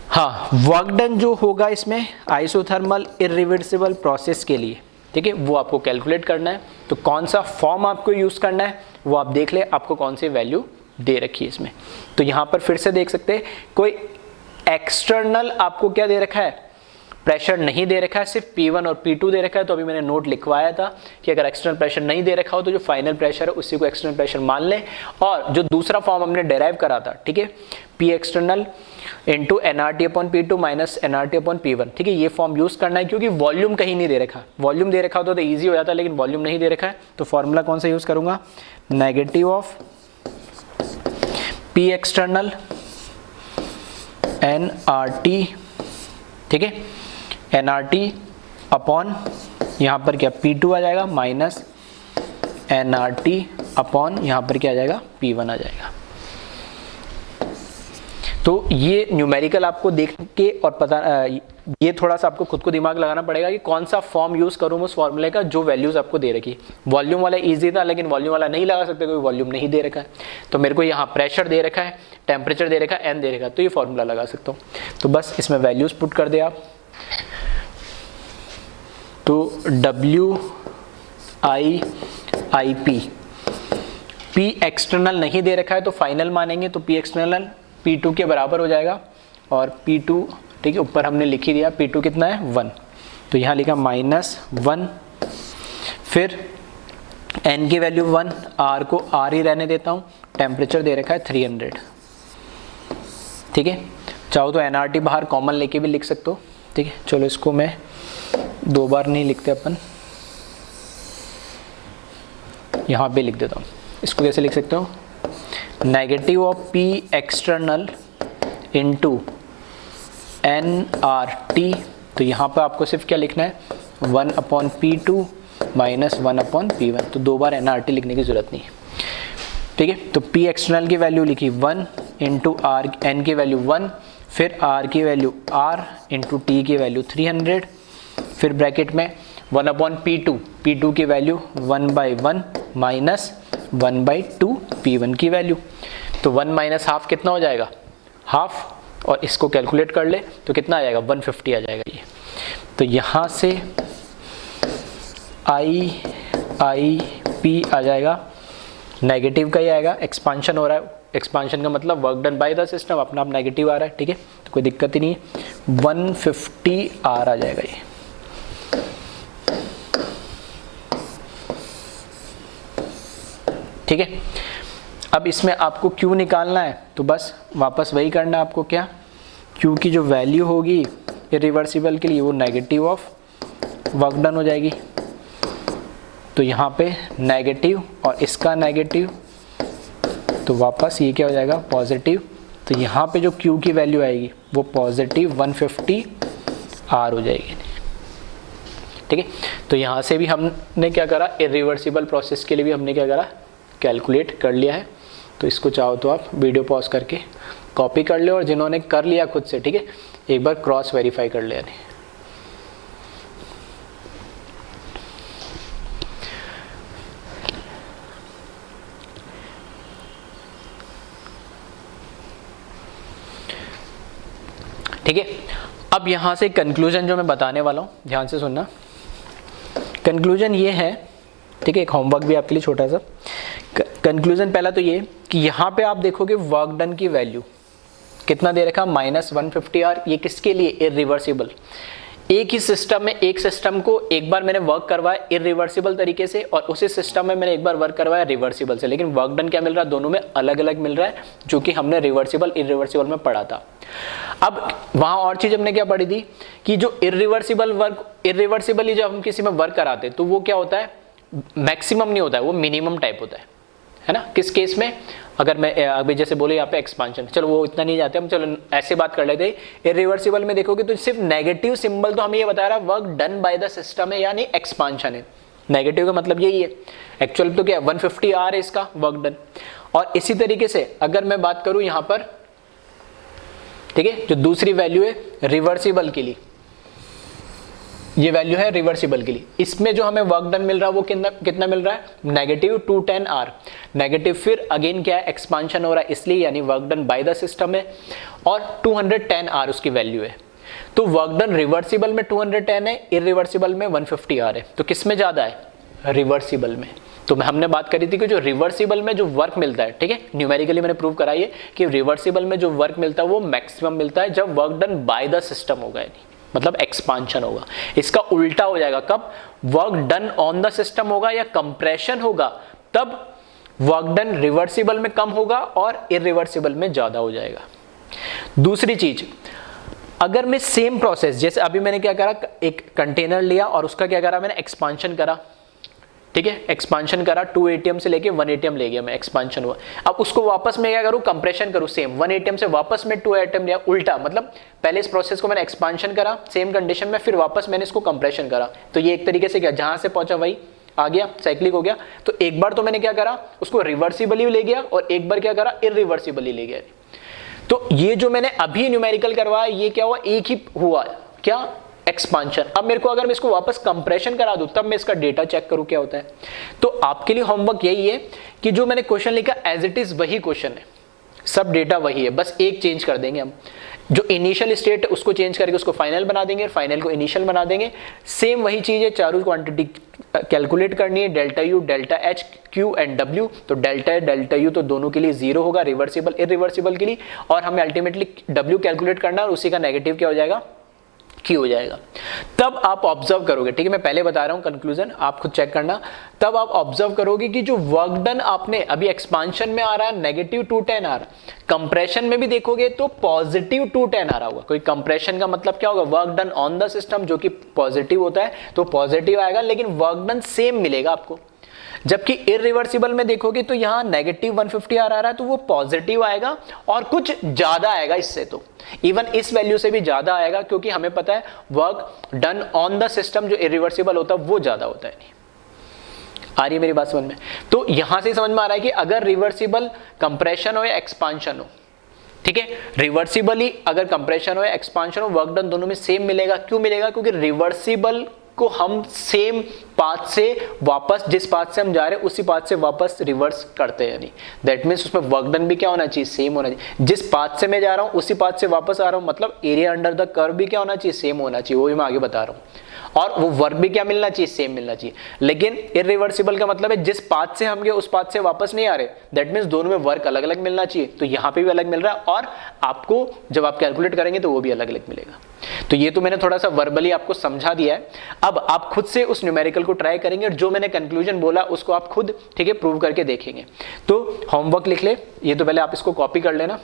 हाँ, वर्क डन जो होगा इसमें आइसोथर्मल इरिवर्सिबल प्रोसेस के लिए, ठीक है, वो आपको कैलकुलेट करना है। तो कौन सा फॉर्म आपको यूज करना है वो आप देख ले, आपको कौन सी वैल्यू दे रखी है इसमें। तो यहां पर फिर से देख सकते हैं, कोई एक्सटर्नल आपको क्या दे रखा है, प्रेशर नहीं दे रखा है, सिर्फ P1 और P2 दे रखा है। तो अभी मैंने नोट लिखवाया था कि अगर एक्सटर्नल प्रेशर नहीं दे रखा हो तो जो फाइनल प्रेशर है उसी को एक्सटर्नल प्रेशर मान लें। और जो दूसरा फॉर्म हमने डेराइव करा था, ठीक है, P external into nRT upon P2 minus nRT upon P1, ठीक है, ये फॉर्म यूज करना है क्योंकि वॉल्यूम कहीं नहीं दे रखा। वॉल्यूम दे रखा होता तो ईजी हो जाता, लेकिन वॉल्यूम नहीं दे रखा है, तो फॉर्मूला कौन सा यूज करूंगा, negative of P external nRT, ठीक है, nRT अपॉन यहाँ पर क्या P2 आ जाएगा माइनस nRT अपॉन यहाँ पर क्या आ जाएगा, P1 आ जाएगा। तो ये न्यूमेरिकल आपको देख के और पता, ये थोड़ा सा आपको खुद को दिमाग लगाना पड़ेगा कि कौन सा फॉर्म यूज करूँ उस फॉर्मूले का जो वैल्यूज आपको दे रखी। वॉल्यूम वाला इजी था, लेकिन वॉल्यूम वाला नहीं लगा सकते क्योंकि वॉल्यूम नहीं दे रखा है। तो मेरे को यहाँ प्रेशर दे रखा है, टेम्परेचर दे रखा है, n दे रखा है, तो ये फॉर्मूला लगा सकता हूँ। तो बस इसमें वैल्यूज पुट कर दे आप, तो WIIP, P एक्सटर्नल नहीं दे रखा है तो फाइनल मानेंगे, तो P एक्सटर्नल P2 के बराबर हो जाएगा, और P2, ठीक है, ऊपर हमने लिख ही दिया P2 कितना है 1, तो यहाँ लिखा -1, फिर n की वैल्यू 1, r को r ही रहने देता हूँ, टेम्परेचर दे रखा है 300, ठीक है। चाहो तो nRT बाहर कॉमन लेके भी लिख सकते हो, ठीक है। चलो इसको मैं 2 बार नहीं लिखते अपन, यहाँ पे लिख देता हूँ। इसको कैसे लिख सकते हो, negative of P external into nRT, तो यहाँ पर आपको सिर्फ क्या लिखना है, 1 upon P2 minus 1 upon P1, तो 2 बार nRT लिखने की जरूरत नहीं है, ठीक है। तो P एक्सटर्नल की वैल्यू लिखी 1 इंटू R, n की वैल्यू 1, फिर R की वैल्यू R इंटू T की वैल्यू 300, फिर ब्रैकेट में 1 अपॉन P2 की वैल्यू 1/1 माइनस 1/2 P1 की वैल्यू, तो 1 माइनस हाफ कितना हो जाएगा, हाफ, और इसको कैलकुलेट कर ले तो कितना आ जाएगा, 150 आ जाएगा ये। तो यहाँ से IIP आ जाएगा नेगेटिव का ही आएगा, एक्सपांशन हो रहा है, एक्सपांशन का मतलब work done by the system, अपना आप नेगेटिव आ रहा है, ठीक है, तो कोई दिक्कत ही नहीं है, 150 आर आ जाएगा ये। ठीक है, अब इसमें आपको Q निकालना है, तो बस वापस वही करना है आपको, क्या Q की जो वैल्यू होगी इरिवर्सिबल के लिए वो नेगेटिव ऑफ वर्क डन हो जाएगी, तो यहाँ पे नेगेटिव और इसका नेगेटिव, तो वापस ये क्या हो जाएगा पॉजिटिव, तो यहाँ पे जो Q की वैल्यू आएगी वो पॉजिटिव 150 R हो जाएगी। ठीक है, तो यहाँ से भी हमने क्या करा, इरिवर्सिबल प्रोसेस के लिए भी हमने क्या करा, कैलकुलेट कर लिया है। तो इसको चाहो तो आप वीडियो पॉज करके कॉपी कर ले, और जिन्होंने कर लिया खुद से, ठीक है, एक बार क्रॉस वेरीफाई कर लें। ठीक है, अब यहाँ से कंक्लूजन जो मैं बताने वाला हूँ, ध्यान से सुनना। कंक्लूजन ये है, ठीक है, एक होमवर्क भी आपके लिए छोटा सा। कंक्लूजन पहला तो ये कि यहाँ पे आप देखोगे वर्क डन की वैल्यू कितना दे रखा, -150 R। ये किसके लिए, इरिवर्सिबल। एक ही सिस्टम में, एक सिस्टम को एक बार मैंने वर्क करवाया इरिवर्सिबल तरीके से, और उसी सिस्टम में मैंने एक बार वर्क करवाया रिवर्सिबल से, लेकिन वर्क डन क्या मिल रहा है, दोनों में अलग अलग मिल रहा है, जो कि हमने रिवर्सिबल इरिवर्सिबल में पढ़ा था। अब वहां और चीज हमने क्या पढ़ी थी कि जो इरिवर्सिबल वर्क, इरिवर्सिबली जब हम किसी में वर्क कराते तो वो क्या होता है, मैक्सिमम नहीं होता है, वो मिनिमम टाइप होता है ना। किस केस में, अगर मैं अभी जैसे बोले यहाँ पे एक्सपांशन, चलो वो इतना नहीं जाते हम, चलो ऐसे बात कर लेते हैं। इरिवर्सिबल में देखोगे तो सिर्फ नेगेटिव सिंबल तो हमें ये बता रहा है work done by the system है, यानी एक्सपांशन है। नेगेटिव का मतलब यही है, एक्चुअल तो क्या 150 R है इसका वर्क डन। और इसी तरीके से अगर मैं बात करूं यहाँ पर, ठीक है, जो दूसरी वैल्यू है रिवर्सिबल के लिए, ये वैल्यू है रिवर्सिबल के लिए, इसमें जो हमें वर्क डन मिल रहा है वो कितना मिल रहा है, -210 R। नेगेटिव फिर अगेन क्या है, एक्सपांशन हो रहा है इसलिए, यानी work done by the system है, और 210 R उसकी वैल्यू है। तो वर्क डन रिवर्सिबल में 210 है, इरिवर्सिबल में 150 R है। तो किस में ज्यादा है, रिवर्सिबल में। तो हमने बात करी थी कि जो रिवर्सिबल में जो वर्क मिलता है, ठीक है, न्यूमेरिकली मैंने प्रूव कराई है कि रिवर्सिबल में जो वर्क मिलता है वो मैक्सिमम मिलता है जब work done by the system होगा, यानी मतलब एक्सपांशन होगा। इसका उल्टा हो जाएगा कब, work done on the system होगा या कंप्रेशन होगा, तब वर्क डन रिवर्सिबल में कम होगा और इरिवर्सिबल में ज्यादा हो जाएगा। दूसरी चीज, अगर मैं सेम प्रोसेस, जैसे अभी मैंने क्या करा, एक कंटेनर लिया और उसका क्या करा, मैंने एक्सपांशन करा, ठीक है, एक्सपांशन करा, 2 ATM से लेके 1 ATM ले गया मैं, एक्सपांशन हुआ। अब उसको वापस मैं क्या करूं, कंप्रेशन करूं, सेम 1 ATM से वापस मैं 2 ATM लिया, उल्टा, मतलब पहले इस प्रोसेस को मैंने एक्सपांशन करा सेम कंडीशन में, फिर वापस मैंने इसको कंप्रेशन करा। तो ये एक तरीके से क्या, जहां से पहुंचा वही आ गया, साइक्लिक हो गया। तो एक बार तो मैंने क्या करा, उसको रिवर्सिबली ले गया, और एक बार क्या करा, इरिवर्सिबली ले गया। तो ये जो मैंने अभी न्यूमेरिकल करवाया, ये क्या हुआ, एक ही हुआ, क्या, एक्सपांशन। अब मेरे को अगर मैं इसको वापस कंप्रेशन करा दूं, तब मैं इसका डेटा चेक करूं क्या होता है। तो आपके लिए होमवर्क यही है कि जो मैंने क्वेश्चन लिखा एज इट इज वही क्वेश्चन है, सब डेटा वही है, बस एक चेंज कर देंगे हम, जो इनिशियल स्टेट उसको चेंज करके उसको फाइनल बना देंगे, फाइनल को इनिशियल बना देंगे। सेम वही चीज है, चारों क्वांटिटी कैलकुलेट करनी है, delta you, delta H, Q and W. तो डेल्टा यू तो दोनों के लिए 0 होगा, रिवर्सिबल इरिवर्सिबल के लिए, और हमें अल्टीमेटली डब्ल्यू कैलकुलेट करना है, और उसी का नेगेटिव क्या हो जाएगा, Q हो जाएगा। तब आप ऑब्जर्व करोगे, ठीक है, मैं पहले बता रहा हूं कंक्लूजन, आप खुद चेक करना। तब आप ऑब्जर्व करोगे कि जो वर्क डन आपने अभी एक्सपांशन में आ रहा है -210 R, कंप्रेशन में भी देखोगे तो +210 आ रहा होगा। कोई कंप्रेशन का मतलब क्या होगा, work done on the system, जो कि पॉजिटिव होता है, तो पॉजिटिव आएगा, लेकिन वर्क डन सेम मिलेगा आपको। जबकि इरिवर्सिबल में देखोगे तो यहाँ -150 R आ रहा है, तो वो पॉजिटिव आएगा और कुछ ज्यादा आएगा इससे, तो इवन इस वैल्यू से भी ज्यादा आएगा, क्योंकि हमें पता है work done on the system जो इरिवर्सिबल होता है वो ज्यादा होता है। नहीं आ रही है मेरी बात समझ में? तो यहां से समझ में आ रहा है कि अगर रिवर्सिबल कंप्रेशन हो या एक्सपांशन हो, ठीक है, रिवर्सिबली अगर कंप्रेशन हो या एक्सपांशन हो, वर्क डन दोनों में सेम मिलेगा। क्यों मिलेगा? क्योंकि रिवर्सिबल को हम सेम पाथ से वापस, जिस पाथ से हम जा रहे हैं उसी पाथ से वापस रिवर्स करते हैं। यानी दैट मीन्स उसमें वर्क डन भी क्या होना चाहिए, सेम होना चाहिए। जिस पाथ से मैं जा रहा हूँ उसी पाथ से वापस आ रहा हूँ, मतलब एरिया अंडर द कर्व भी क्या होना चाहिए, सेम होना चाहिए। वो भी मैं आगे बता रहा हूँ। और वो वर्क भी क्या मिलना चाहिए, सेम मिलना चाहिए। लेकिन इरिवर्सिबल का मतलब है जिस पाथ से हम गए उस पाथ से वापस नहीं आ रहे, दैट मीन्स दोनों में वर्क अलग अलग मिलना चाहिए। तो यहाँ पे भी अलग मिल रहा है और आपको जब आप कैलकुलेट करेंगे तो वो भी अलग अलग मिलेगा। तो ये तो मैंने थोड़ा सा वर्बली आपको समझा दिया है। अब आप खुद से उस न्यूमेरिकल को ट्राई करेंगे और जो मैंने कंक्लूजन बोला उसको आप खुद, ठीक है, प्रूव करके देखेंगे। तो होमवर्क लिख ले, ये तो पहले आप इसको कॉपी कर लेना,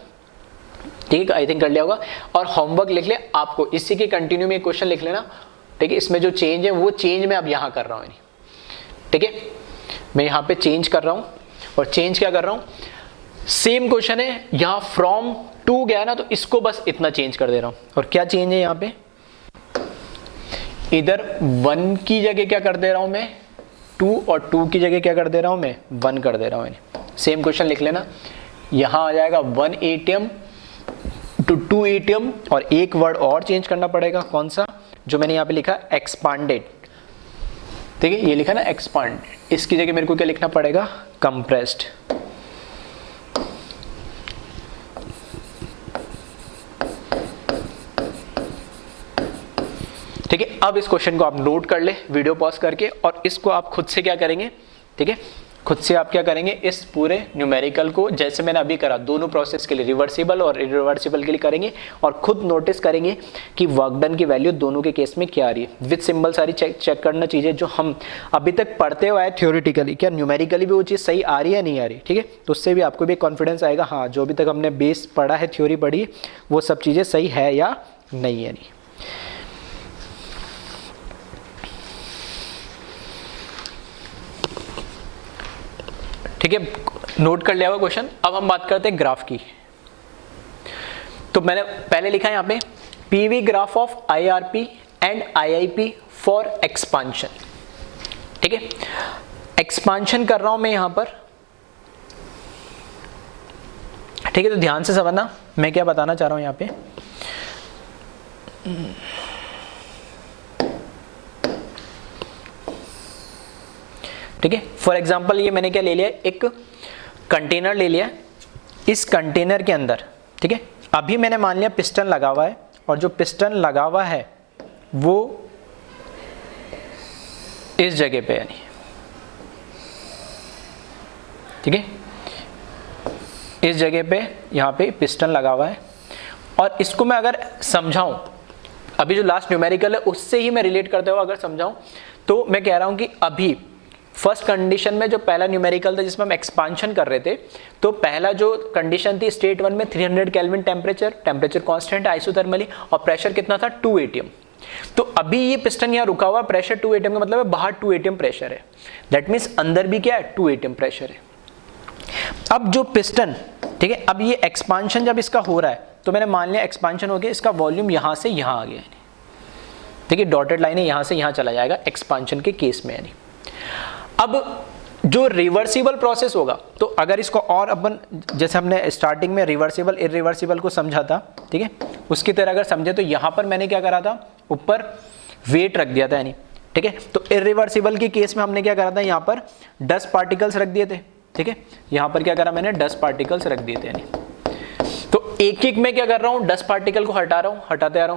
ठीक है, आई थिंक कर लिया होगा। और होमवर्क लिख ले, आपको इसी के कंटिन्यू में क्वेश्चन लिख लेना, ठीक है। इसमें जो चेंज है वो चेंज मैं अब यहां कर रहा हूं, ठीक है, मैं यहां पे चेंज कर रहा हूं। और चेंज क्या कर रहा हूं, सेम क्वेश्चन है, यहां फ्रॉम टू गया ना, तो इसको बस इतना चेंज कर दे रहा हूं। और क्या चेंज है यहां पे, इधर 1 की जगह क्या कर दे रहा हूं मैं, 2, और 2 की जगह क्या कर दे रहा हूं मैं, 1 कर दे रहा हूं। सेम क्वेश्चन लिख लेना, यहां आ जाएगा 1 ATM टू 2 ATM, और एक वर्ड और चेंज करना पड़ेगा, कौन सा, जो मैंने यहाँ पे लिखा एक्सपांडेड, ठीक है, ये लिखा ना एक्सपांड, इसकी जगह मेरे को क्या लिखना पड़ेगा, कंप्रेस्ड। ठीक है, अब इस क्वेश्चन को आप नोट कर ले वीडियो पॉज करके, और इसको आप खुद से क्या करेंगे, ठीक है, खुद से आप क्या करेंगे, इस पूरे न्यूमेरिकल को जैसे मैंने अभी करा, दोनों प्रोसेस के लिए, रिवर्सिबल और इरिवर्सिबल के लिए करेंगे, और खुद नोटिस करेंगे कि वर्क डन की वैल्यू दोनों के केस में क्या आ रही है। विद सिंबल सारी चेक करना चीजें जो हम अभी तक पढ़ते हुए आए थ्योरेटिकली, क्या न्यूमेरिकली भी वो चीज़ सही आ रही है नहीं आ रही, ठीक है। तो उससे भी आपको भी कॉन्फिडेंस आएगा, हाँ जो अभी तक हमने बेस पढ़ा है, थ्योरी पढ़ी, वो सब चीज़ें सही है या नहीं है। नहीं, ठीक है, नोट कर लिया होगा क्वेश्चन। अब हम बात करते हैं ग्राफ की। तो मैंने पहले लिखा है यहां पे PV graph of IRP and IIP for expansion, ठीक है। एक्सपांशन कर रहा हूं मैं यहां पर, ठीक है। तो ध्यान से समझना मैं क्या बताना चाह रहा हूं यहां पे। ठीक है, फॉर एग्जाम्पल ये मैंने क्या ले लिया, एक कंटेनर ले लिया, इस कंटेनर के अंदर, ठीक है, अभी मैंने मान लिया पिस्टन लगा हुआ है, और जो पिस्टन लगा हुआ है वो इस जगह पे, यानी ठीक है, इस जगह पे यहाँ पे पिस्टन लगा हुआ है। और इसको मैं अगर समझाऊं, अभी जो लास्ट न्यूमेरिकल है उससे ही मैं रिलेट करते हुए अगर समझाऊं, तो मैं कह रहा हूं कि अभी फर्स्ट कंडीशन में जो पहला न्यूमेरिकल था जिसमें हम एक्सपांशन कर रहे थे, तो पहला जो कंडीशन थी स्टेट 1 में 300 केल्विन टेम्परेचर कांस्टेंट आइसोथर्मली, और प्रेशर कितना था 2 ATM। तो अभी ये पिस्टन यहाँ रुका हुआ, प्रेशर 2 ATM का मतलब है बाहर 2 ATM प्रेशर है, दैट मीन्स अंदर भी क्या है 2 ATM प्रेशर है। अब जो पिस्टन, ठीक है, अब ये एक्सपांशन जब इसका हो रहा है, तो मैंने मान लिया एक्सपांशन हो गया, इसका वॉल्यूम यहां से यहां आ गया, ठीक है, डॉटेड लाइन है, यहां से यहां चला जाएगा एक्सपांशन के केस में। यानी अब जो रिवर्सिबल प्रोसेस होगा, तो अगर इसको और अपन जैसे हमने स्टार्टिंग में रिवर्सिबल इरिवर्सिबल को समझा था, ठीक है, उसकी तरह अगर समझे, तो यहां पर मैंने क्या करा था, ऊपर वेट रख दिया था, यानी ठीक है। तो इरिवर्सिबल के केस में हमने क्या करा था, यहां पर 10 पार्टिकल्स रख दिए थे, ठीक है, यहां पर क्या करा मैंने 10 पार्टिकल्स रख दिए थे। यानी तो एक एक में क्या कर रहा हूं, 10 पार्टिकल को हटा रहा हूं, हटाते आ रहा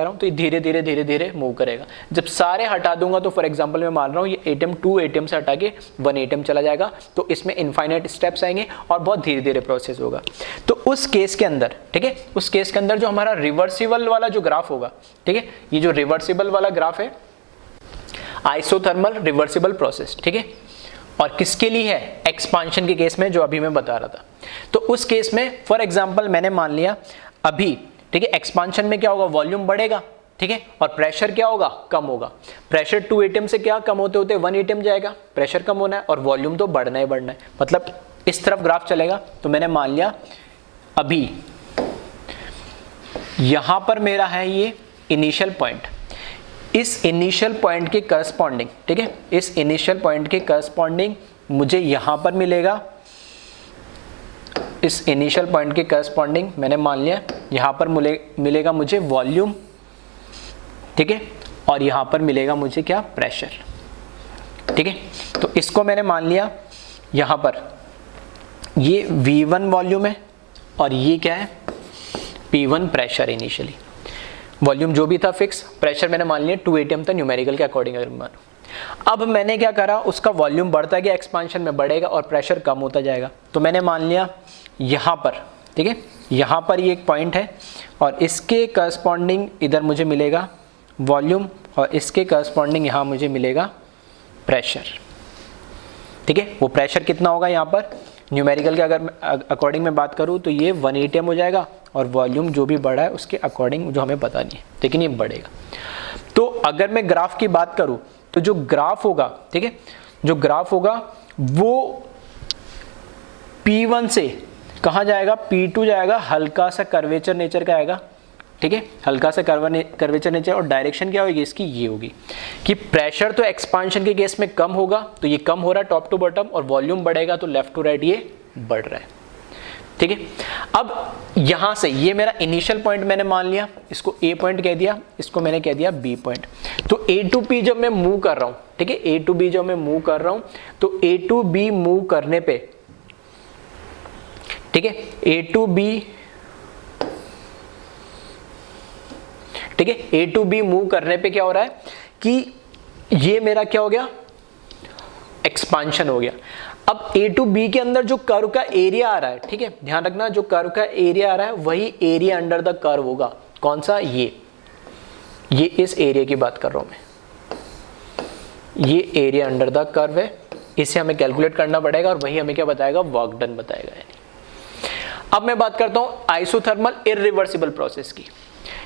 हूं, तो ये धीरे धीरे मूव करेगा। जब सारे हटा दूंगा, तो फॉर एग्जांपल मैं मान रहा हूं ये ATM 2 ATM से हटा के 1 ATM चला जाएगा, तो इसमें इनफाइनाइट स्टेप्स आएंगे और बहुत धीरे धीरे प्रोसेस होगा। तो उस केस के अंदर, ठीक है, उस केस के अंदर जो हमारा रिवर्सिबल वाला जो ग्राफ होगा, ठीक है, ये जो रिवर्सिबल वाला ग्राफ है आइसोथर्मल रिवर्सिबल प्रोसेस, ठीक है, और किसके लिए है, एक्सपांशन के केस में, जो अभी मैं बता रहा था। तो उस केस में फॉर एग्जांपल मैंने मान लिया अभी, ठीक है, एक्सपांशन में क्या होगा, वॉल्यूम बढ़ेगा, ठीक है, और प्रेशर क्या होगा, कम होगा। प्रेशर 2 ATM से क्या कम होते होते 1 ATM जाएगा, प्रेशर कम होना है और वॉल्यूम तो बढ़ना ही बढ़ना है, मतलब इस तरफ ग्राफ चलेगा। तो मैंने मान लिया अभी यहां पर मेरा है ये इनिशियल पॉइंट, इस इनिशियल पॉइंट के करस्पॉन्डिंग, ठीक है, इस इनिशियल पॉइंट के करस्पॉन्डिंग मुझे यहां पर मिलेगा, इस इनिशियल पॉइंट के करस्पॉन्डिंग मैंने मान लिया यहां पर मिलेगा मुझे वॉल्यूम, ठीक है, और यहाँ पर मिलेगा मुझे क्या, प्रेशर। ठीक है, तो इसको मैंने मान लिया यहाँ पर ये V1 वॉल्यूम है और ये क्या है, P1 प्रेशर। इनिशियली वॉल्यूम जो भी था फिक्स, प्रेशर मैंने मान लिया 2 atm था न्यूमेरिकल के अकॉर्डिंग अगर मानो। अब मैंने क्या करा, उसका वॉल्यूम बढ़ता गया, एक्सपांशन में बढ़ेगा और प्रेशर कम होता जाएगा। तो मैंने मान लिया यहाँ पर, ठीक है, यहाँ पर ये एक पॉइंट है और इसके करस्पॉन्डिंग इधर मुझे मिलेगा वॉल्यूम और इसके करस्पॉन्डिंग यहाँ मुझे मिलेगा प्रेशर। ठीक है, वो प्रेशर कितना होगा यहाँ पर न्यूमेरिकल के अगर अकॉर्डिंग में बात करूँ तो ये 1 atm हो जाएगा और वॉल्यूम जो भी बढ़ा है उसके अकॉर्डिंग जो हमें पता नहीं है, लेकिन ये बढ़ेगा। तो अगर मैं ग्राफ की बात करूँ तो जो ग्राफ होगा, ठीक है, जो ग्राफ होगा वो P1 से कहाँ जाएगा, P2 जाएगा, हल्का सा कर्वेचर नेचर का आएगा। ठीक है, हल्का सा कर्वेचर नेचर और डायरेक्शन क्या होगी इसकी, ये होगी कि प्रेशर तो एक्सपांशन के केस में कम होगा तो ये कम हो रहा है टॉप टू बॉटम, और वॉल्यूम बढ़ेगा तो लेफ्ट टू राइट ये बढ़ रहा है। ठीक है, अब यहां से ये मेरा इनिशियल पॉइंट मैंने मान लिया, इसको A पॉइंट कह दिया, इसको मैंने कह दिया B पॉइंट। तो A टू P जब मैं मूव कर रहा हूं, ठीक है, A टू B जब मैं मूव कर रहा हूं तो A टू B मूव करने पे, ठीक है, A टू B, ठीक है, A टू B मूव करने पे क्या हो रहा है कि ये मेरा क्या हो गया, एक्सपांशन हो गया। अब A टू B के अंदर जो कर्व का एरिया आ रहा है, ठीक है, ध्यान रखना, जो कर्व का एरिया आ रहा है वही एरिया अंडर द कर्व होगा। कौन सा, ये इस एरिया की बात कर रहा हूं मैं, ये एरिया अंडर द कर्व है, इसे हमें कैलकुलेट करना पड़ेगा और वही हमें क्या बताएगा, वर्क डन बताएगा। अब मैं बात करता हूं आइसोथर्मल इररिवर्सिबल प्रोसेस की।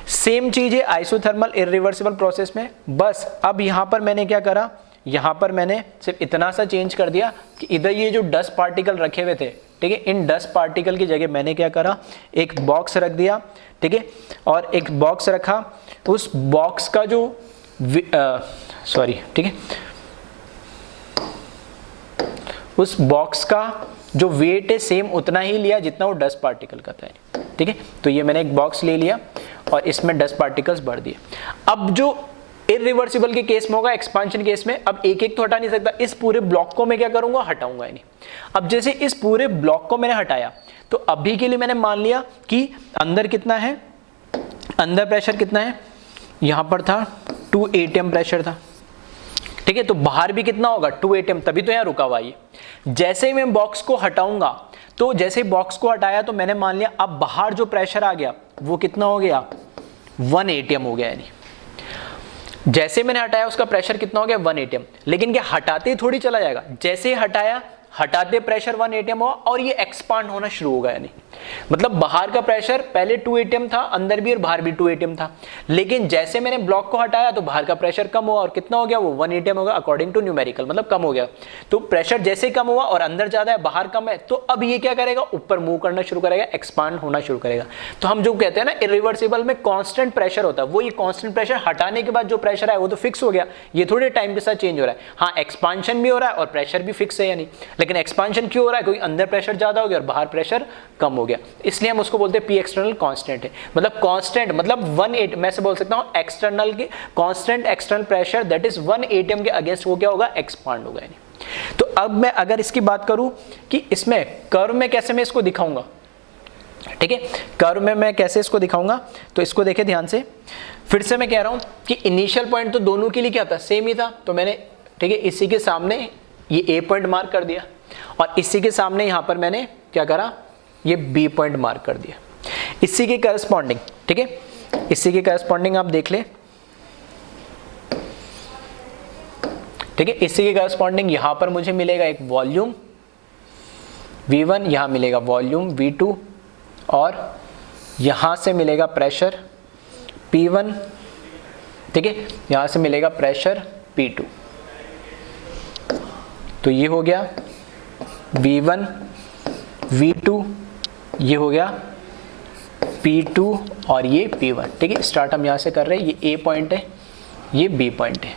सेम चीज है आइसोथर्मल इररिवर्सिबल प्रोसेस में, बस अब यहां पर मैंने क्या करा, यहां पर मैंने सिर्फ इतना सा चेंज कर दिया कि इधर ये जो डस्ट पार्टिकल रखे हुए थे, ठीक है, इन डस्ट पार्टिकल की जगह मैंने क्या करा, एक बॉक्स रख दिया। ठीक है, और एक बॉक्स रखा, उस बॉक्स का जो ठीक है, उस बॉक्स का जो वेट है सेम उतना ही लिया जितना वो डस्ट पार्टिकल का था। ठीक है, तो ये मैंने एक बॉक्स ले लिया और इसमें डस्ट पार्टिकल्स भर दिए। अब जो इररिवर्सिबल के केस में होगा, एक्सपांशन केस में, अब एक एक तो हटा नहीं सकता, इस पूरे ब्लॉक को मैं क्या करूंगा, हटाऊंगा नहीं। अब जैसे इस पूरे ब्लॉक को मैंने हटाया तो अभी के लिए मैंने मान लिया कि अंदर कितना है, अंदर प्रेशर कितना है, यहां पर था 2 atm प्रेशर था। ठीक है, तो बाहर भी कितना होगा, 2 atm, तभी तो यहां रुका हुआ ये। जैसे ही मैं बॉक्स को हटाऊंगा, तो जैसे ही बॉक्स को हटाया तो मैंने मान लिया अब बाहर जो प्रेशर आ गया वो कितना हो गया, 1 atm हो गया। यानी जैसे मैंने हटाया उसका प्रेशर कितना हो गया, 1 atm। लेकिन क्या हटाते ही थोड़ी चला जाएगा, जैसे ही हटाया, हटाते प्रेशर 1 atm हुआ और ये एक्सपांड होना शुरू हो गया। यानी मतलब बाहर का प्रेशर पहले 2 atm था, अंदर भी और बाहर भी 2 atm था, लेकिन जैसे मैंने ब्लॉक को हटाया तो बाहर का प्रेशर कम हुआ और कितना हो गया, वो 1 atm होगा अकॉर्डिंग टू न्यूमेरिकल, मतलब कम हो गया। तो प्रेशर जैसे कम हुआ और अंदर ज्यादा है बाहर कम है, तो अब ये क्या करेगा, ऊपर मूव करना शुरू करेगा, एक्सपांड होना शुरू करेगा। तो हम जो कहते हैं ना इररिवर्सिबल में कांस्टेंट प्रेशर होता है, वो ये कांस्टेंट प्रेशर हटाने के बाद जो प्रेशर है वो तो फिक्स हो गया, ये थोड़े टाइम के साथ चेंज हो रहा है। हाँ, एक्सपांशन भी हो रहा है और प्रेशर भी फिक्स है, यानी लेकिन एक्सपांशन क्यों हो रहा है, क्योंकि अंदर प्रेशर ज्यादा हो गया और बाहर प्रेशर कम हो गया, इसलिए हम उसको बोलते हैं पी एक्सटर्नल कांस्टेंट है। मतलब कांस्टेंट मतलब 1 atm, मैं से बोल सकता हूं एक्सटर्नल के constant external pressure that is 1 atm के अगेंस्ट वो क्या होगा, एक्सपांड होगा। यानी तो अब मैं अगर इसकी बात करूं कि इसमें कर्व में कैसे मैं इसको दिखाऊंगा, ठीक है, कर्व में मैं कैसे इसको दिखाऊंगा, तो इसको देखें ध्यान से। फिर से मैं कह रहा हूं कि इनिशियल पॉइंट तो दोनों के लिए क्या था, सेम ही था। तो मैंने, ठीक है, इसी के सामने ये ए पॉइंट मार्क कर दिया और इसी के सामने यहां पर मैंने क्या करा, ये बी पॉइंट मार्क कर दिया। इसी के करस्पॉन्डिंग, ठीक है, इसी के करस्पॉन्डिंग आप देख ले, ठीक है, इसी के करस्पॉन्डिंग यहां पर मुझे मिलेगा एक वॉल्यूम V1, यहां मिलेगा वॉल्यूम V2 और यहां से मिलेगा प्रेशर P1, ठीक है, यहां से मिलेगा प्रेशर P2। तो ये हो गया V1 V2, ये हो गया P2 और ये P1। ठीक है, स्टार्ट हम यहाँ से कर रहे हैं, ये A पॉइंट है, ये B पॉइंट है।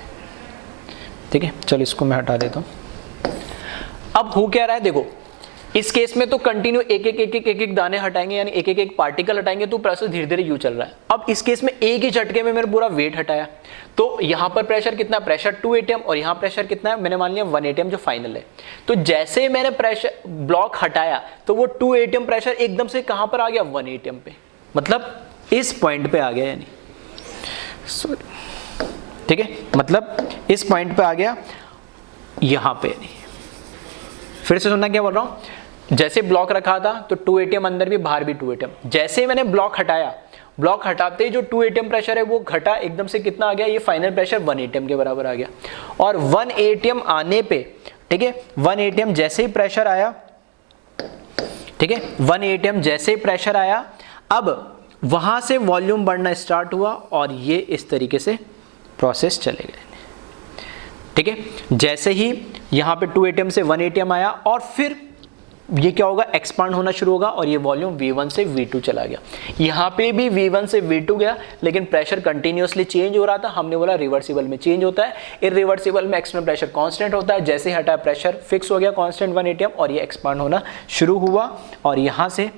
ठीक है, चलो इसको मैं हटा देता हूँ। अब हो क्या रहा है, देखो इस केस में तो कंटिन्यू एक दाने हटाएंगे, यानी एक पार्टिकल हटाएंगे, तो प्रोसेस धीरे धीरे यूं चल रहा है। अब इस केस में एक ही झटके में मैंने पूरा वेट हटाया, तो यहां पर प्रेशर कितना, प्रेशर 2 atm, और यहां प्रेशर कितना है, मैंने मान लिया 1 atm जो फाइनल है। तो जैसे मैंने प्रेशर ब्लॉक हटाया तो वो 2 atm प्रेशर एकदम से कहां पर आ गया, 1 atm पे, मतलब इस पॉइंट पे आ गया, यानी ठीक है, मतलब इस पॉइंट पे आ गया यहां पे। नहीं, फिर से सुनना क्या बोल रहा हूं, जैसे ब्लॉक रखा था तो 2 atm अंदर भी बाहर भी 2 atm, जैसे मैंने ब्लॉक हटाया, ब्लॉक हटाते ही जो 2 atm प्रेशर है वो घटा, एकदम से कितना आ गया, ये फाइनल प्रेशर 1 atm के बराबर आ गया। और 1 atm आने पे, ठीक है, 1 atm जैसे ही प्रेशर आया, ठीक है, 1 atm जैसे ही प्रेशर आया, अब वहां से वॉल्यूम बढ़ना स्टार्ट हुआ और ये इस तरीके से प्रोसेस चले गए, ठीक है। जैसे ही यहाँ पे 2 atm से 1 atm आया और फिर ये क्या होगा, एक्सपांड होना शुरू होगा और ये वॉल्यूम V1 से V2 चला गया। यहाँ पे भी V1 से V2 गया, लेकिन प्रेशर कंटिन्यूअसली चेंज हो रहा था। हमने बोला रिवर्सिबल में चेंज होता है, इरिवर्सिबल में एक्सटर्नल प्रेशर कांस्टेंट होता है। जैसे ही हटाया प्रेशर फिक्स हो गया कांस्टेंट 1 atm और ये एक्सपांड होना शुरू हुआ और यहाँ से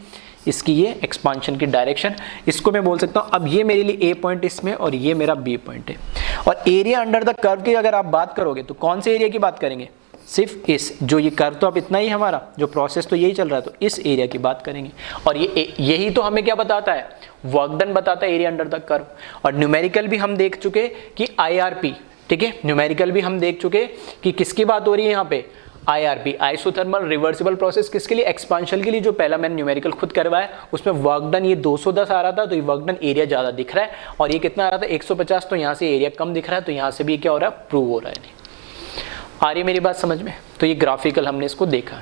इसकी ये एक्सपांशन की डायरेक्शन, इसको मैं बोल सकता हूँ। अब ये मेरे लिए A पॉइंट इसमें और ये मेरा B पॉइंट है। और एरिया अंडर द कर्व की अगर आप बात करोगे तो कौन से एरिया की बात करेंगे, सिर्फ इस जो ये कर्व तो अब इतना ही हमारा जो प्रोसेस तो यही चल रहा है, तो इस एरिया की बात करेंगे। और ये यही तो हमें क्या बताता है, वर्क डन बताता है एरिया अंडर द कर्व। और न्यूमेरिकल भी हम देख चुके कि IRP, ठीक है, न्यूमेरिकल भी हम देख चुके कि किसकी बात हो रही है यहाँ पे, IRP, आइसोथर्मल रिवर्सिबल प्रोसेस, किसके लिए, एक्सपांशन के लिए। जो पहला मैंने न्यूमेरिकल खुद करवाया उसमें वर्क डन ये 210 आ रहा था, तो ये वर्क डन एरिया ज़्यादा दिख रहा है। और ये कितना आ रहा था, 150, तो यहाँ से एरिया कम दिख रहा है, तो यहाँ से भी क्या हो रहा है, प्रूव हो रहा है। नहीं आ रही मेरी बात समझ में, तो ये ग्राफिकल हमने इसको देखा।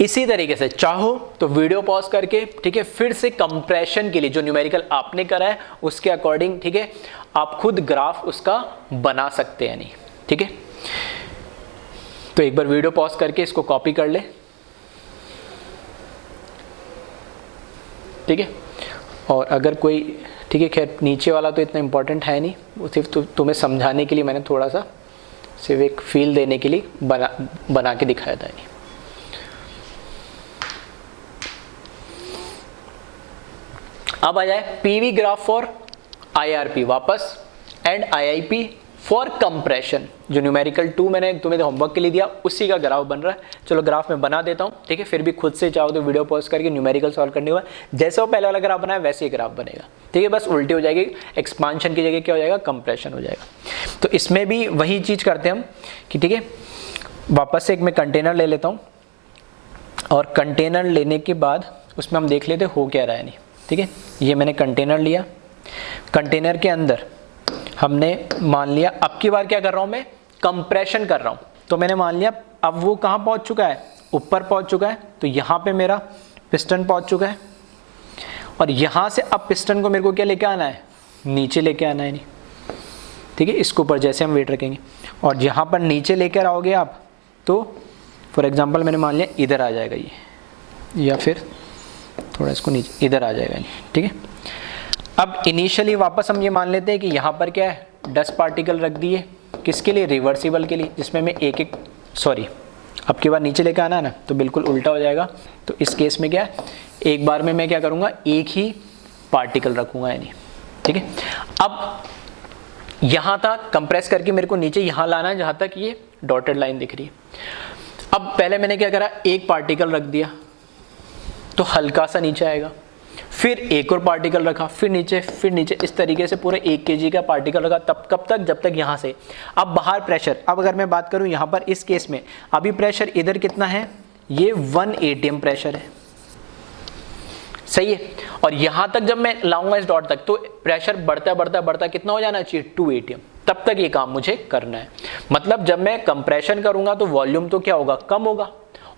इसी तरीके से चाहो तो वीडियो पॉज करके, ठीक है, फिर से कंप्रेशन के लिए जो न्यूमेरिकल आपने करा है उसके अकॉर्डिंग, ठीक है, आप खुद ग्राफ उसका बना सकते हैं। नहीं, ठीक है, तो एक बार वीडियो पॉज करके इसको कॉपी कर ले, ठीक है। और अगर कोई, ठीक है, खैर नीचे वाला तो इतना इंपॉर्टेंट है नहीं, वो सिर्फ तुम्हें समझाने के लिए मैंने थोड़ा सा सिर्फ एक फील देने के लिए बना के दिखाया था। नहीं, अब आ जाए PV ग्राफ फॉर IRP वापस एंड IIP फॉर कंप्रेशन। जो न्यूमेरिकल 2 मैंने तुम्हें होमवर्क के लिए दिया उसी का ग्राफ बन रहा है। चलो ग्राफ में बना देता हूँ, ठीक है, फिर भी खुद से चाहो तो वीडियो पॉज करके न्यूमेरिकल सॉल्व करने हुआ जैसे वो पहले वाला ग्राफ बनाया वैसे ही ग्राफ बनेगा, ठीक है, बस उल्टी हो जाएगी, एक्सपांशन की जगह क्या हो जाएगा, कंप्रेशन हो जाएगा। तो इसमें भी वही चीज़ करते हैं हम कि, ठीक है, वापस से एक मैं कंटेनर ले लेता हूँ और कंटेनर लेने के बाद उसमें हम देख लेते हो क्या रहा है। नहीं, ठीक है, ये मैंने कंटेनर लिया, कंटेनर के अंदर हमने मान लिया, अब की बार क्या कर रहा हूं मैं, कंप्रेशन कर रहा हूं। तो मैंने मान लिया अब वो कहां पहुंच चुका है, ऊपर पहुंच चुका है, तो यहां पे मेरा पिस्टन पहुंच चुका है और यहां से अब पिस्टन को मेरे को क्या लेके आना है, नीचे लेके आना है। नहीं, ठीक है, इसके ऊपर जैसे हम वेट रखेंगे और यहां पर नीचे लेकर आओगे आप, तो फॉर एग्जाम्पल मैंने मान लिया इधर आ जाएगा ये, या फिर थोड़ा इसको नीचे इधर आ जाएगा। ठीक है, अब इनिशियली वापस हम ये मान लेते हैं कि यहाँ पर क्या है, 10 पार्टिकल रख दिए, किसके लिए, रिवर्सिबल के लिए, जिसमें मैं एक सॉरी अब की बार नीचे लेकर आना है ना, तो बिल्कुल उल्टा हो जाएगा। तो इस केस में क्या है, एक बार में मैं क्या करूँगा, एक ही पार्टिकल रखूँगा, यानी, ठीक है। अब यहाँ तक कंप्रेस करके मेरे को नीचे यहाँ लाना है जहाँ तक ये डॉटेड लाइन दिख रही है। अब पहले मैंने क्या करा, एक पार्टिकल रख दिया तो हल्का सा नीचे आएगा, फिर एक और पार्टिकल रखा, फिर नीचे, इस तरीके से पूरे 1 kg का पार्टिकल रखा। तब कब तक, जब तक यहाँ से। अब बाहर प्रेशर, अब अगर मैं बात करूँ यहाँ पर इस केस में, अभी प्रेशर इधर कितना है, ये 1 atm प्रेशर है, सही है। और यहाँ तक जब मैं लाऊंगा इस डॉट तक, तो प्रेशर बढ़ता कितना हो जाना चाहिए, 2 atm। तब तक ये काम मुझे करना है। मतलब जब मैं कंप्रेशन करूंगा तो वॉल्यूम तो क्या होगा, कम होगा,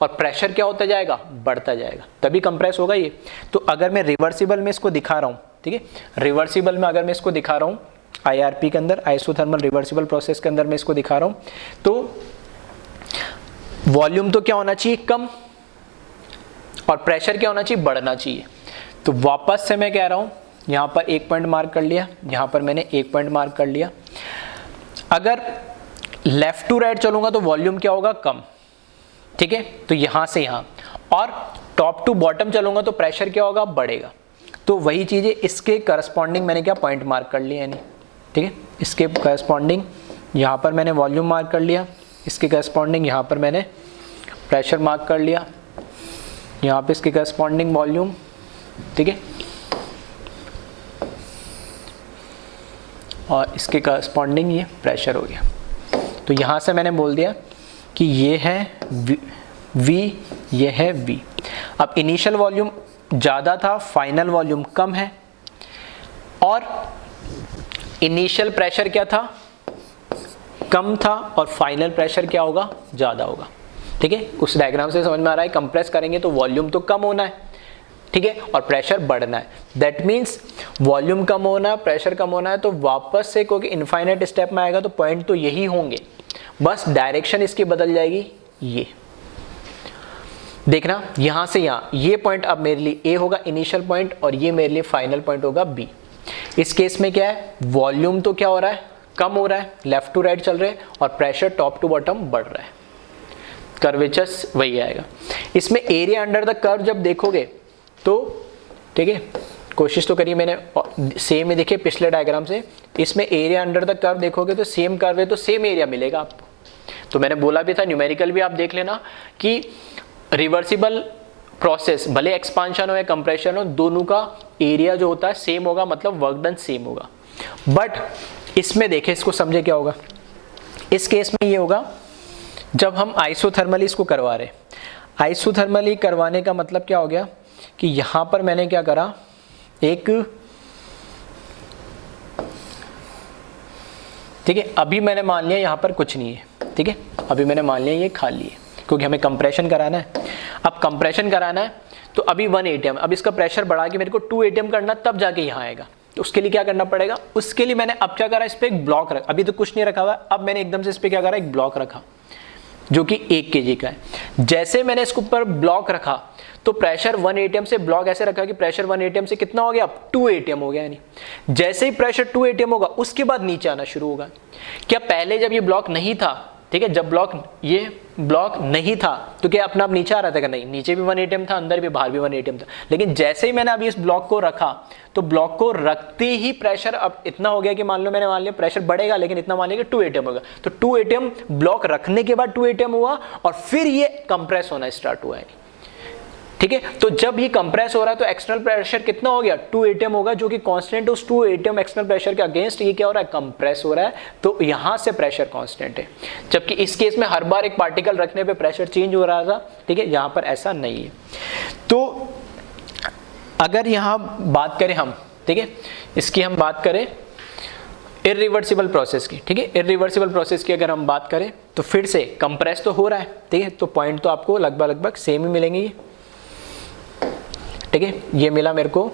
और प्रेशर क्या होता जाएगा, बढ़ता जाएगा, तभी कंप्रेस होगा ये। तो अगर मैं रिवर्सिबल में इसको दिखा रहा हूँ, ठीक है, रिवर्सिबल में अगर मैं इसको दिखा रहा हूँ, IRP के अंदर, आइसोथर्मल रिवर्सिबल प्रोसेस के अंदर मैं इसको दिखा रहा हूँ, तो वॉल्यूम तो क्या होना चाहिए, कम, और प्रेशर क्या होना चाहिए, बढ़ना चाहिए। तो वापस से मैं कह रहा हूँ, यहाँ पर 1 पॉइंट मार्क कर लिया, यहाँ पर मैंने 1 पॉइंट मार्क कर लिया। अगर लेफ्ट टू राइट चलूंगा तो वॉल्यूम क्या होगा, कम, ठीक है, तो यहां से यहां, और टॉप टू बॉटम चलूंगा तो प्रेशर क्या होगा, बढ़ेगा। तो वही चीज है, इसके करस्पॉन्डिंग मैंने क्या पॉइंट मार्क कर लिया यानी, ठीक है, इसके करस्पॉन्डिंग यहां पर मैंने वॉल्यूम मार्क कर लिया, इसके करस्पॉन्डिंग यहां पर मैंने प्रेशर मार्क कर लिया, यहां पे इसके करस्पॉन्डिंग वॉल्यूम, ठीक है, और इसके करस्पॉन्डिंग ये प्रेशर हो गया। तो यहां से मैंने बोल दिया कि ये है V, ये है V। अब इनिशियल वॉल्यूम ज़्यादा था, फाइनल वॉल्यूम कम है, और इनिशियल प्रेशर क्या था, कम था, और फाइनल प्रेशर क्या होगा, ज़्यादा होगा। ठीक है, उस डायग्राम से समझ में आ रहा है, कंप्रेस करेंगे तो वॉल्यूम तो कम होना है, ठीक है, और प्रेशर बढ़ना है। दैट मीन्स वॉल्यूम कम होना है, प्रेशर कम होना है, तो वापस से क्योंकि इनफाइनाइट स्टेप में आएगा तो पॉइंट तो यही होंगे, बस डायरेक्शन इसकी बदल जाएगी। ये देखना, यहां से यहां ये पॉइंट अब मेरे लिए ए होगा इनिशियल पॉइंट, और ये मेरे लिए फाइनल पॉइंट होगा बी। इस केस में क्या है, वॉल्यूम तो क्या हो रहा है, कम हो रहा है, लेफ्ट टू राइट चल रहे हैं, और प्रेशर टॉप टू बॉटम बढ़ रहा है, कर्वेचर वही आएगा। इसमें एरिया अंडर द कर्व जब देखोगे तो, ठीक है, कोशिश तो करिए, मैंने सेम ही देखिए पिछले डायग्राम से, इसमें एरिया अंडर द कर्व देखोगे तो सेम कर्व है तो सेम एरिया मिलेगा आपको। तो मैंने बोला भी था, न्यूमेरिकल भी आप देख लेना कि रिवर्सिबल प्रोसेस भले एक्सपांशन हो या कंप्रेशन हो, दोनों का एरिया जो होता है सेम होगा, मतलब वर्क डन सेम होगा। बट इसमें देखें, इसको समझे क्या होगा, इस केस में ये होगा जब हम आइसोथर्मली इसको करवा रहे, आइसोथर्मली करवाने का मतलब क्या हो गया कि यहां पर मैंने क्या करा, एक, ठीक है, अभी मैंने मान लिया यहां पर कुछ नहीं है, ठीक है, अभी मैंने मान लिया ये खाली है, क्योंकि हमें कंप्रेशन कराना है। अब कंप्रेशन कराना है तो अभी 1 atm, अब इसका प्रेशर बढ़ा के मेरे को 2 atm करना, तब जाके यहाँ आएगा। तो उसके लिए क्या करना पड़ेगा, उसके लिए मैंने अब क्या करा, इस पर एक ब्लॉक रखा, अभी तो कुछ नहीं रखा हुआ, अब मैंने एकदम से इस पर क्या करा, एक ब्लॉक रखा जो कि 1 kg का है। जैसे मैंने इसके ऊपर ब्लॉक रखा तो प्रेशर 1 atm से, ब्लॉक ऐसे रखा कि प्रेशर 1 atm से कितना हो गया, अब 2 atm हो गया। यानी जैसे ही प्रेशर 2 atm होगा उसके बाद नीचे आना शुरू होगा। क्या पहले जब ये ब्लॉक नहीं था, ठीक है, जब ये ब्लॉक नहीं था तो क्या अपना आप नीचे आ रहा था क्या, नहीं, नीचे भी 1 atm था, अंदर भी, बाहर भी 1 atm था। लेकिन जैसे ही मैंने अभी इस ब्लॉक को रखा तो ब्लॉक को रखते ही प्रेशर अब इतना हो गया कि मान लो मैंने मान लिया प्रेशर बढ़ेगा, लेकिन इतना मान लिया कि 2 atm होगा। तो 2 atm ब्लॉक रखने के बाद 2 atm हुआ, और फिर ये कंप्रेस होना स्टार्ट हुआ है, ठीक है। तो जब ये कंप्रेस हो रहा है तो एक्सटर्नल प्रेशर कितना हो गया, 2 atm होगा, जो कि कांस्टेंट, उस 2 atm एक्सटर्नल प्रेशर के अगेंस्ट ये क्या हो रहा है, कंप्रेस हो रहा है। तो यहां से प्रेशर कांस्टेंट है, जबकि इस केस में हर बार एक पार्टिकल रखने पे प्रेशर चेंज हो रहा था, ठीक है, यहां पर ऐसा नहीं है। तो अगर यहां बात करें हम, ठीक है, इसकी हम बात करें इरिवर्सिबल प्रोसेस की, ठीक है, इरिवर्सिबल प्रोसेस की अगर हम बात करें तो फिर से कंप्रेस तो हो रहा है, ठीक है, तो पॉइंट तो आपको लगभग सेम ही मिलेंगे, ठीक है। ये मिला मेरे को,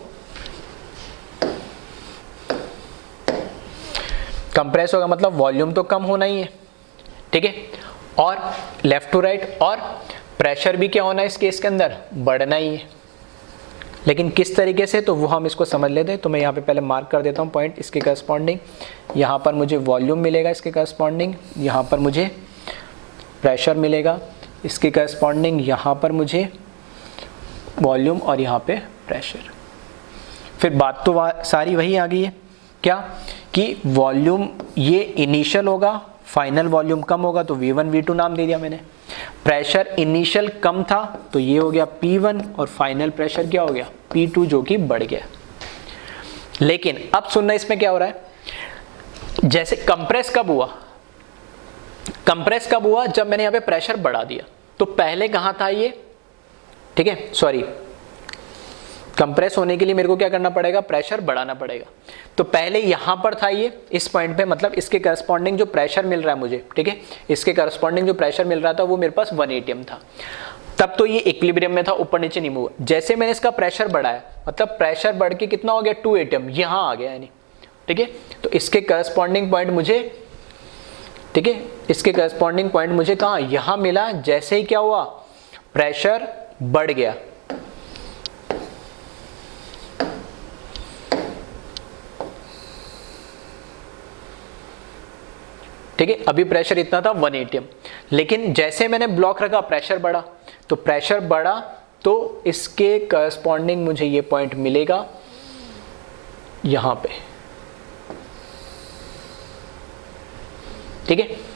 कंप्रेस होगा मतलब वॉल्यूम तो कम होना ही है, ठीक है, और लेफ्ट टू राइट, और प्रेशर भी क्या होना है इस केस के अंदर, बढ़ना ही है। लेकिन किस तरीके से, तो वो हम इसको समझ लेते हैं। तो मैं यहाँ पे पहले मार्क कर देता हूँ पॉइंट इसके करस्पॉन्डिंग, यहाँ पर मुझे वॉल्यूम मिलेगा इसके करस्पॉन्डिंग, यहाँ पर मुझे प्रेशर मिलेगा इसके करस्पॉन्डिंग, यहाँ पर मुझे वॉल्यूम, और यहाँ पे प्रेशर। फिर बात तो सारी वही आ गई है, क्या कि वॉल्यूम ये इनिशियल होगा, फाइनल वॉल्यूम कम होगा, तो V1 V2 नाम दे दिया मैंने। प्रेशर इनिशियल कम था तो ये हो गया P1, और फाइनल प्रेशर क्या हो गया, P2, जो कि बढ़ गया। लेकिन अब सुनना इसमें क्या हो रहा है, जैसे कंप्रेस कब हुआ, कंप्रेस कब हुआ, जब मैंने यहाँ पे प्रेशर बढ़ा दिया। तो पहले कहाँ था ये, ठीक है, सॉरी, कंप्रेस होने के लिए मेरे को क्या करना पड़ेगा, प्रेशर बढ़ाना पड़ेगा। तो पहले यहां पर था ये, इस पॉइंट पे, मतलब इसके करस्पॉन्डिंग जो प्रेशर मिल रहा है मुझे, ठीक है, इसके करस्पॉन्डिंग जो प्रेशर मिल रहा था वो मेरे पास 1 atm था, तब तो ये इक्विलिब्रियम में था, ऊपर नीचे नहीं हुआ। जैसे मैंने इसका प्रेशर बढ़ाया, मतलब प्रेशर बढ़ के कितना हो गया, 2 atm यहां आ गया, यानी, ठीक है। तो इसके करस्पॉन्डिंग पॉइंट मुझे, ठीक है, इसके करस्पॉन्डिंग पॉइंट मुझे कहाँ, यहां मिला। जैसे ही क्या हुआ, प्रेशर बढ़ गया, ठीक है, अभी प्रेशर इतना था 1 atm, लेकिन जैसे मैंने ब्लॉक रखा प्रेशर बढ़ा, तो प्रेशर बढ़ा तो इसके करस्पॉन्डिंग मुझे ये पॉइंट मिलेगा यहां पे, ठीक है।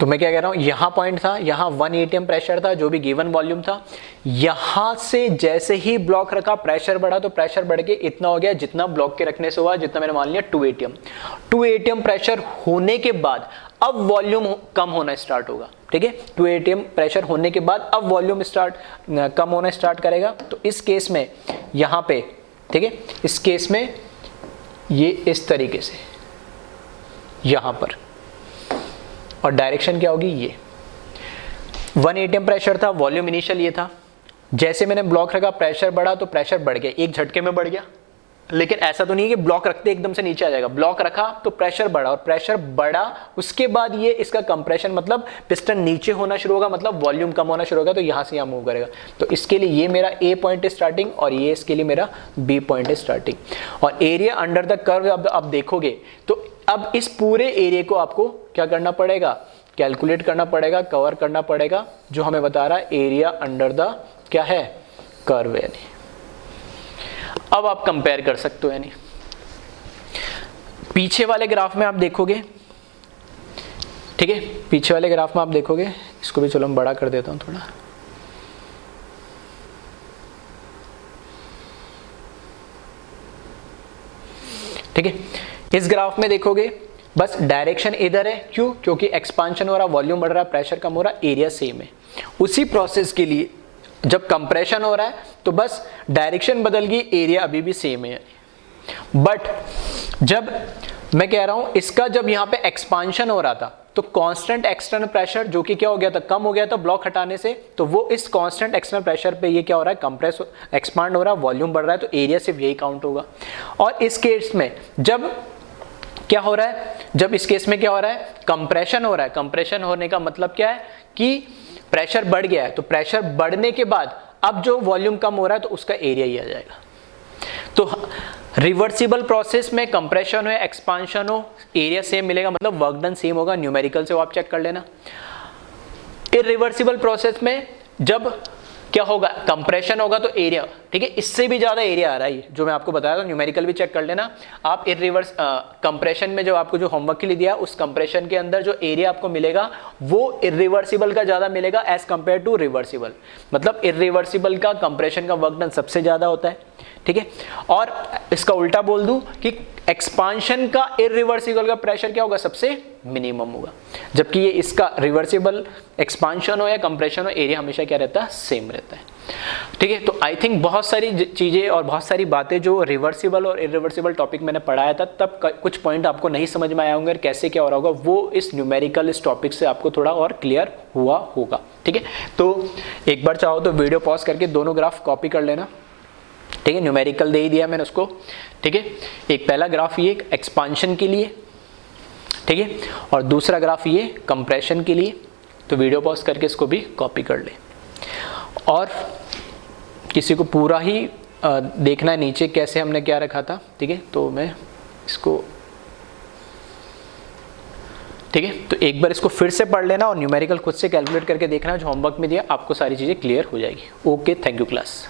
तो मैं क्या कह रहा हूं, यहां पॉइंट था, यहां 1 atm प्रेशर था, जो भी गिवन वॉल्यूम था, यहां से जैसे ही ब्लॉक रखा प्रेशर बढ़ा, तो प्रेशर बढ़ के इतना हो गया जितना ब्लॉक के रखने से हुआ, जितना मैंने मान लिया 2 atm। 2 atm प्रेशर होने के बाद अब वॉल्यूम कम होना स्टार्ट होगा, ठीक है। 2 atm प्रेशर होने के बाद अब वॉल्यूम कम होना स्टार्ट करेगा। तो इस केस में यहां पे, ठीक है, इस केस में ये इस तरीके से यहां पर, और डायरेक्शन क्या होगी, ये 1 atm प्रेशर था, वॉल्यूम इनिशियल ये था, जैसे मैंने ब्लॉक रखा प्रेशर बढ़ा तो प्रेशर बढ़ गया, एक झटके में बढ़ गया। लेकिन ऐसा तो नहीं है कि ब्लॉक रखते एकदम से नीचे आ जाएगा, ब्लॉक रखा तो प्रेशर बढ़ा, और प्रेशर बढ़ा उसके बाद ये इसका कंप्रेशन, मतलब पिस्टन नीचे होना शुरू होगा, मतलब वॉल्यूम कम होना शुरू होगा, तो यहां से यहां मूव करेगा। तो इसके लिए ये मेरा ए पॉइंट है स्टार्टिंग, और ये इसके लिए मेरा बी पॉइंट है स्टार्टिंग। और एरिया अंडर द कर्व अब आप देखोगे तो अब इस पूरे एरिया को आपको क्या करना पड़ेगा, कैलकुलेट करना पड़ेगा, कवर करना पड़ेगा, जो हमें बता रहा है एरिया अंडर द क्या है, कर्व। यानी अब आप कंपेयर कर सकते हो, यानी पीछे वाले ग्राफ में आप देखोगे, ठीक है, पीछे वाले ग्राफ में आप देखोगे, इसको भी चलो मैं बड़ा कर देता हूं थोड़ा, ठीक है। इस ग्राफ में देखोगे बस डायरेक्शन इधर है, क्यों, क्योंकि एक्सपांशन हो रहा, वॉल्यूम बढ़ रहा, प्रेशर कम हो रहा, एरिया सेम है। उसी प्रोसेस के लिए जब कंप्रेशन हो रहा है तो बस डायरेक्शन बदल गई, एरिया अभी भी सेम है। बट जब मैं कह रहा हूं इसका, जब यहां पे एक्सपांशन हो रहा था तो कांस्टेंट एक्सटर्नल प्रेशर जो कि क्या हो गया था, कम हो गया था ब्लॉक हटाने से, तो वो इस कांस्टेंट एक्सटर्नल प्रेशर पे ये क्या हो रहा है, कंप्रेस एक्सपांड हो रहा है, वॉल्यूम बढ़ रहा है, तो एरिया सिर्फ यही काउंट होगा। और इस केस में जब क्या हो रहा है, जब इस केस में क्या हो रहा है, कंप्रेशन हो रहा है। कंप्रेशन होने का मतलब क्या है कि प्रेशर बढ़ गया है, तो प्रेशर बढ़ने के बाद अब जो वॉल्यूम कम हो रहा है तो उसका एरिया ही आ जाएगा। तो रिवर्सिबल प्रोसेस में कंप्रेशन हो या एक्सपांशन हो, एरिया सेम मिलेगा, मतलब वर्क डन सेम होगा। न्यूमेरिकल से वो आप चेक कर लेना। इरिवर्सिबल प्रोसेस में जब क्या होगा, कंप्रेशन होगा तो एरिया, ठीक है, इससे भी ज्यादा एरिया आ रहा है, जो मैं आपको बताया था, न्यूमेरिकल भी चेक कर लेना आप। इरिवर्स कंप्रेशन में जो आपको जो होमवर्क के लिए दिया, उस कंप्रेशन के अंदर जो एरिया आपको मिलेगा वो इरिवर्सिबल का ज्यादा मिलेगा एज कंपेयर टू रिवर्सिबल। मतलब इरिवर्सिबल का कंप्रेशन का वर्क डन सबसे ज्यादा होता है, ठीक है। और इसका उल्टा बोल दूं कि एक्सपांशन का इरिवर्सिबल का प्रेशर क्या होगा, सबसे मिनिमम होगा, जबकि ये इसका रिवर्सिबल एक्सपांशन हो या कंप्रेशन हो, एरिया हमेशा क्या रहता है, सेम रहता है, ठीक है। तो आई थिंक बहुत सारी चीजें और बहुत सारी बातें जो रिवर्सिबल और इरिवर्सिबल टॉपिक मैंने पढ़ाया था, तब कुछ पॉइंट आपको नहीं समझ में आया होंगे, कैसे क्या हो रहा होगा, वो इस न्यूमेरिकल इस टॉपिक से आपको थोड़ा और क्लियर हुआ होगा, ठीक है। तो एक बार चाहो तो वीडियो पॉज करके दोनों ग्राफ कॉपी कर लेना, ठीक है। न्यूमेरिकल दे ही दिया मैंने उसको, ठीक है। एक पहला ग्राफ ये एक्सपांशन के लिए, ठीक है, और दूसरा ग्राफ ये कंप्रेशन के लिए। तो वीडियो पॉज करके इसको भी कॉपी कर ले। और किसी को पूरा ही देखना है नीचे कैसे हमने क्या रखा था, ठीक है, तो मैं इसको, ठीक है, तो एक बार इसको फिर से पढ़ लेना और न्यूमेरिकल खुद से कैलकुलेट करके देखना, जो होमवर्क में दिया आपको सारी चीजें क्लियर हो जाएगी। Okay, thank you class.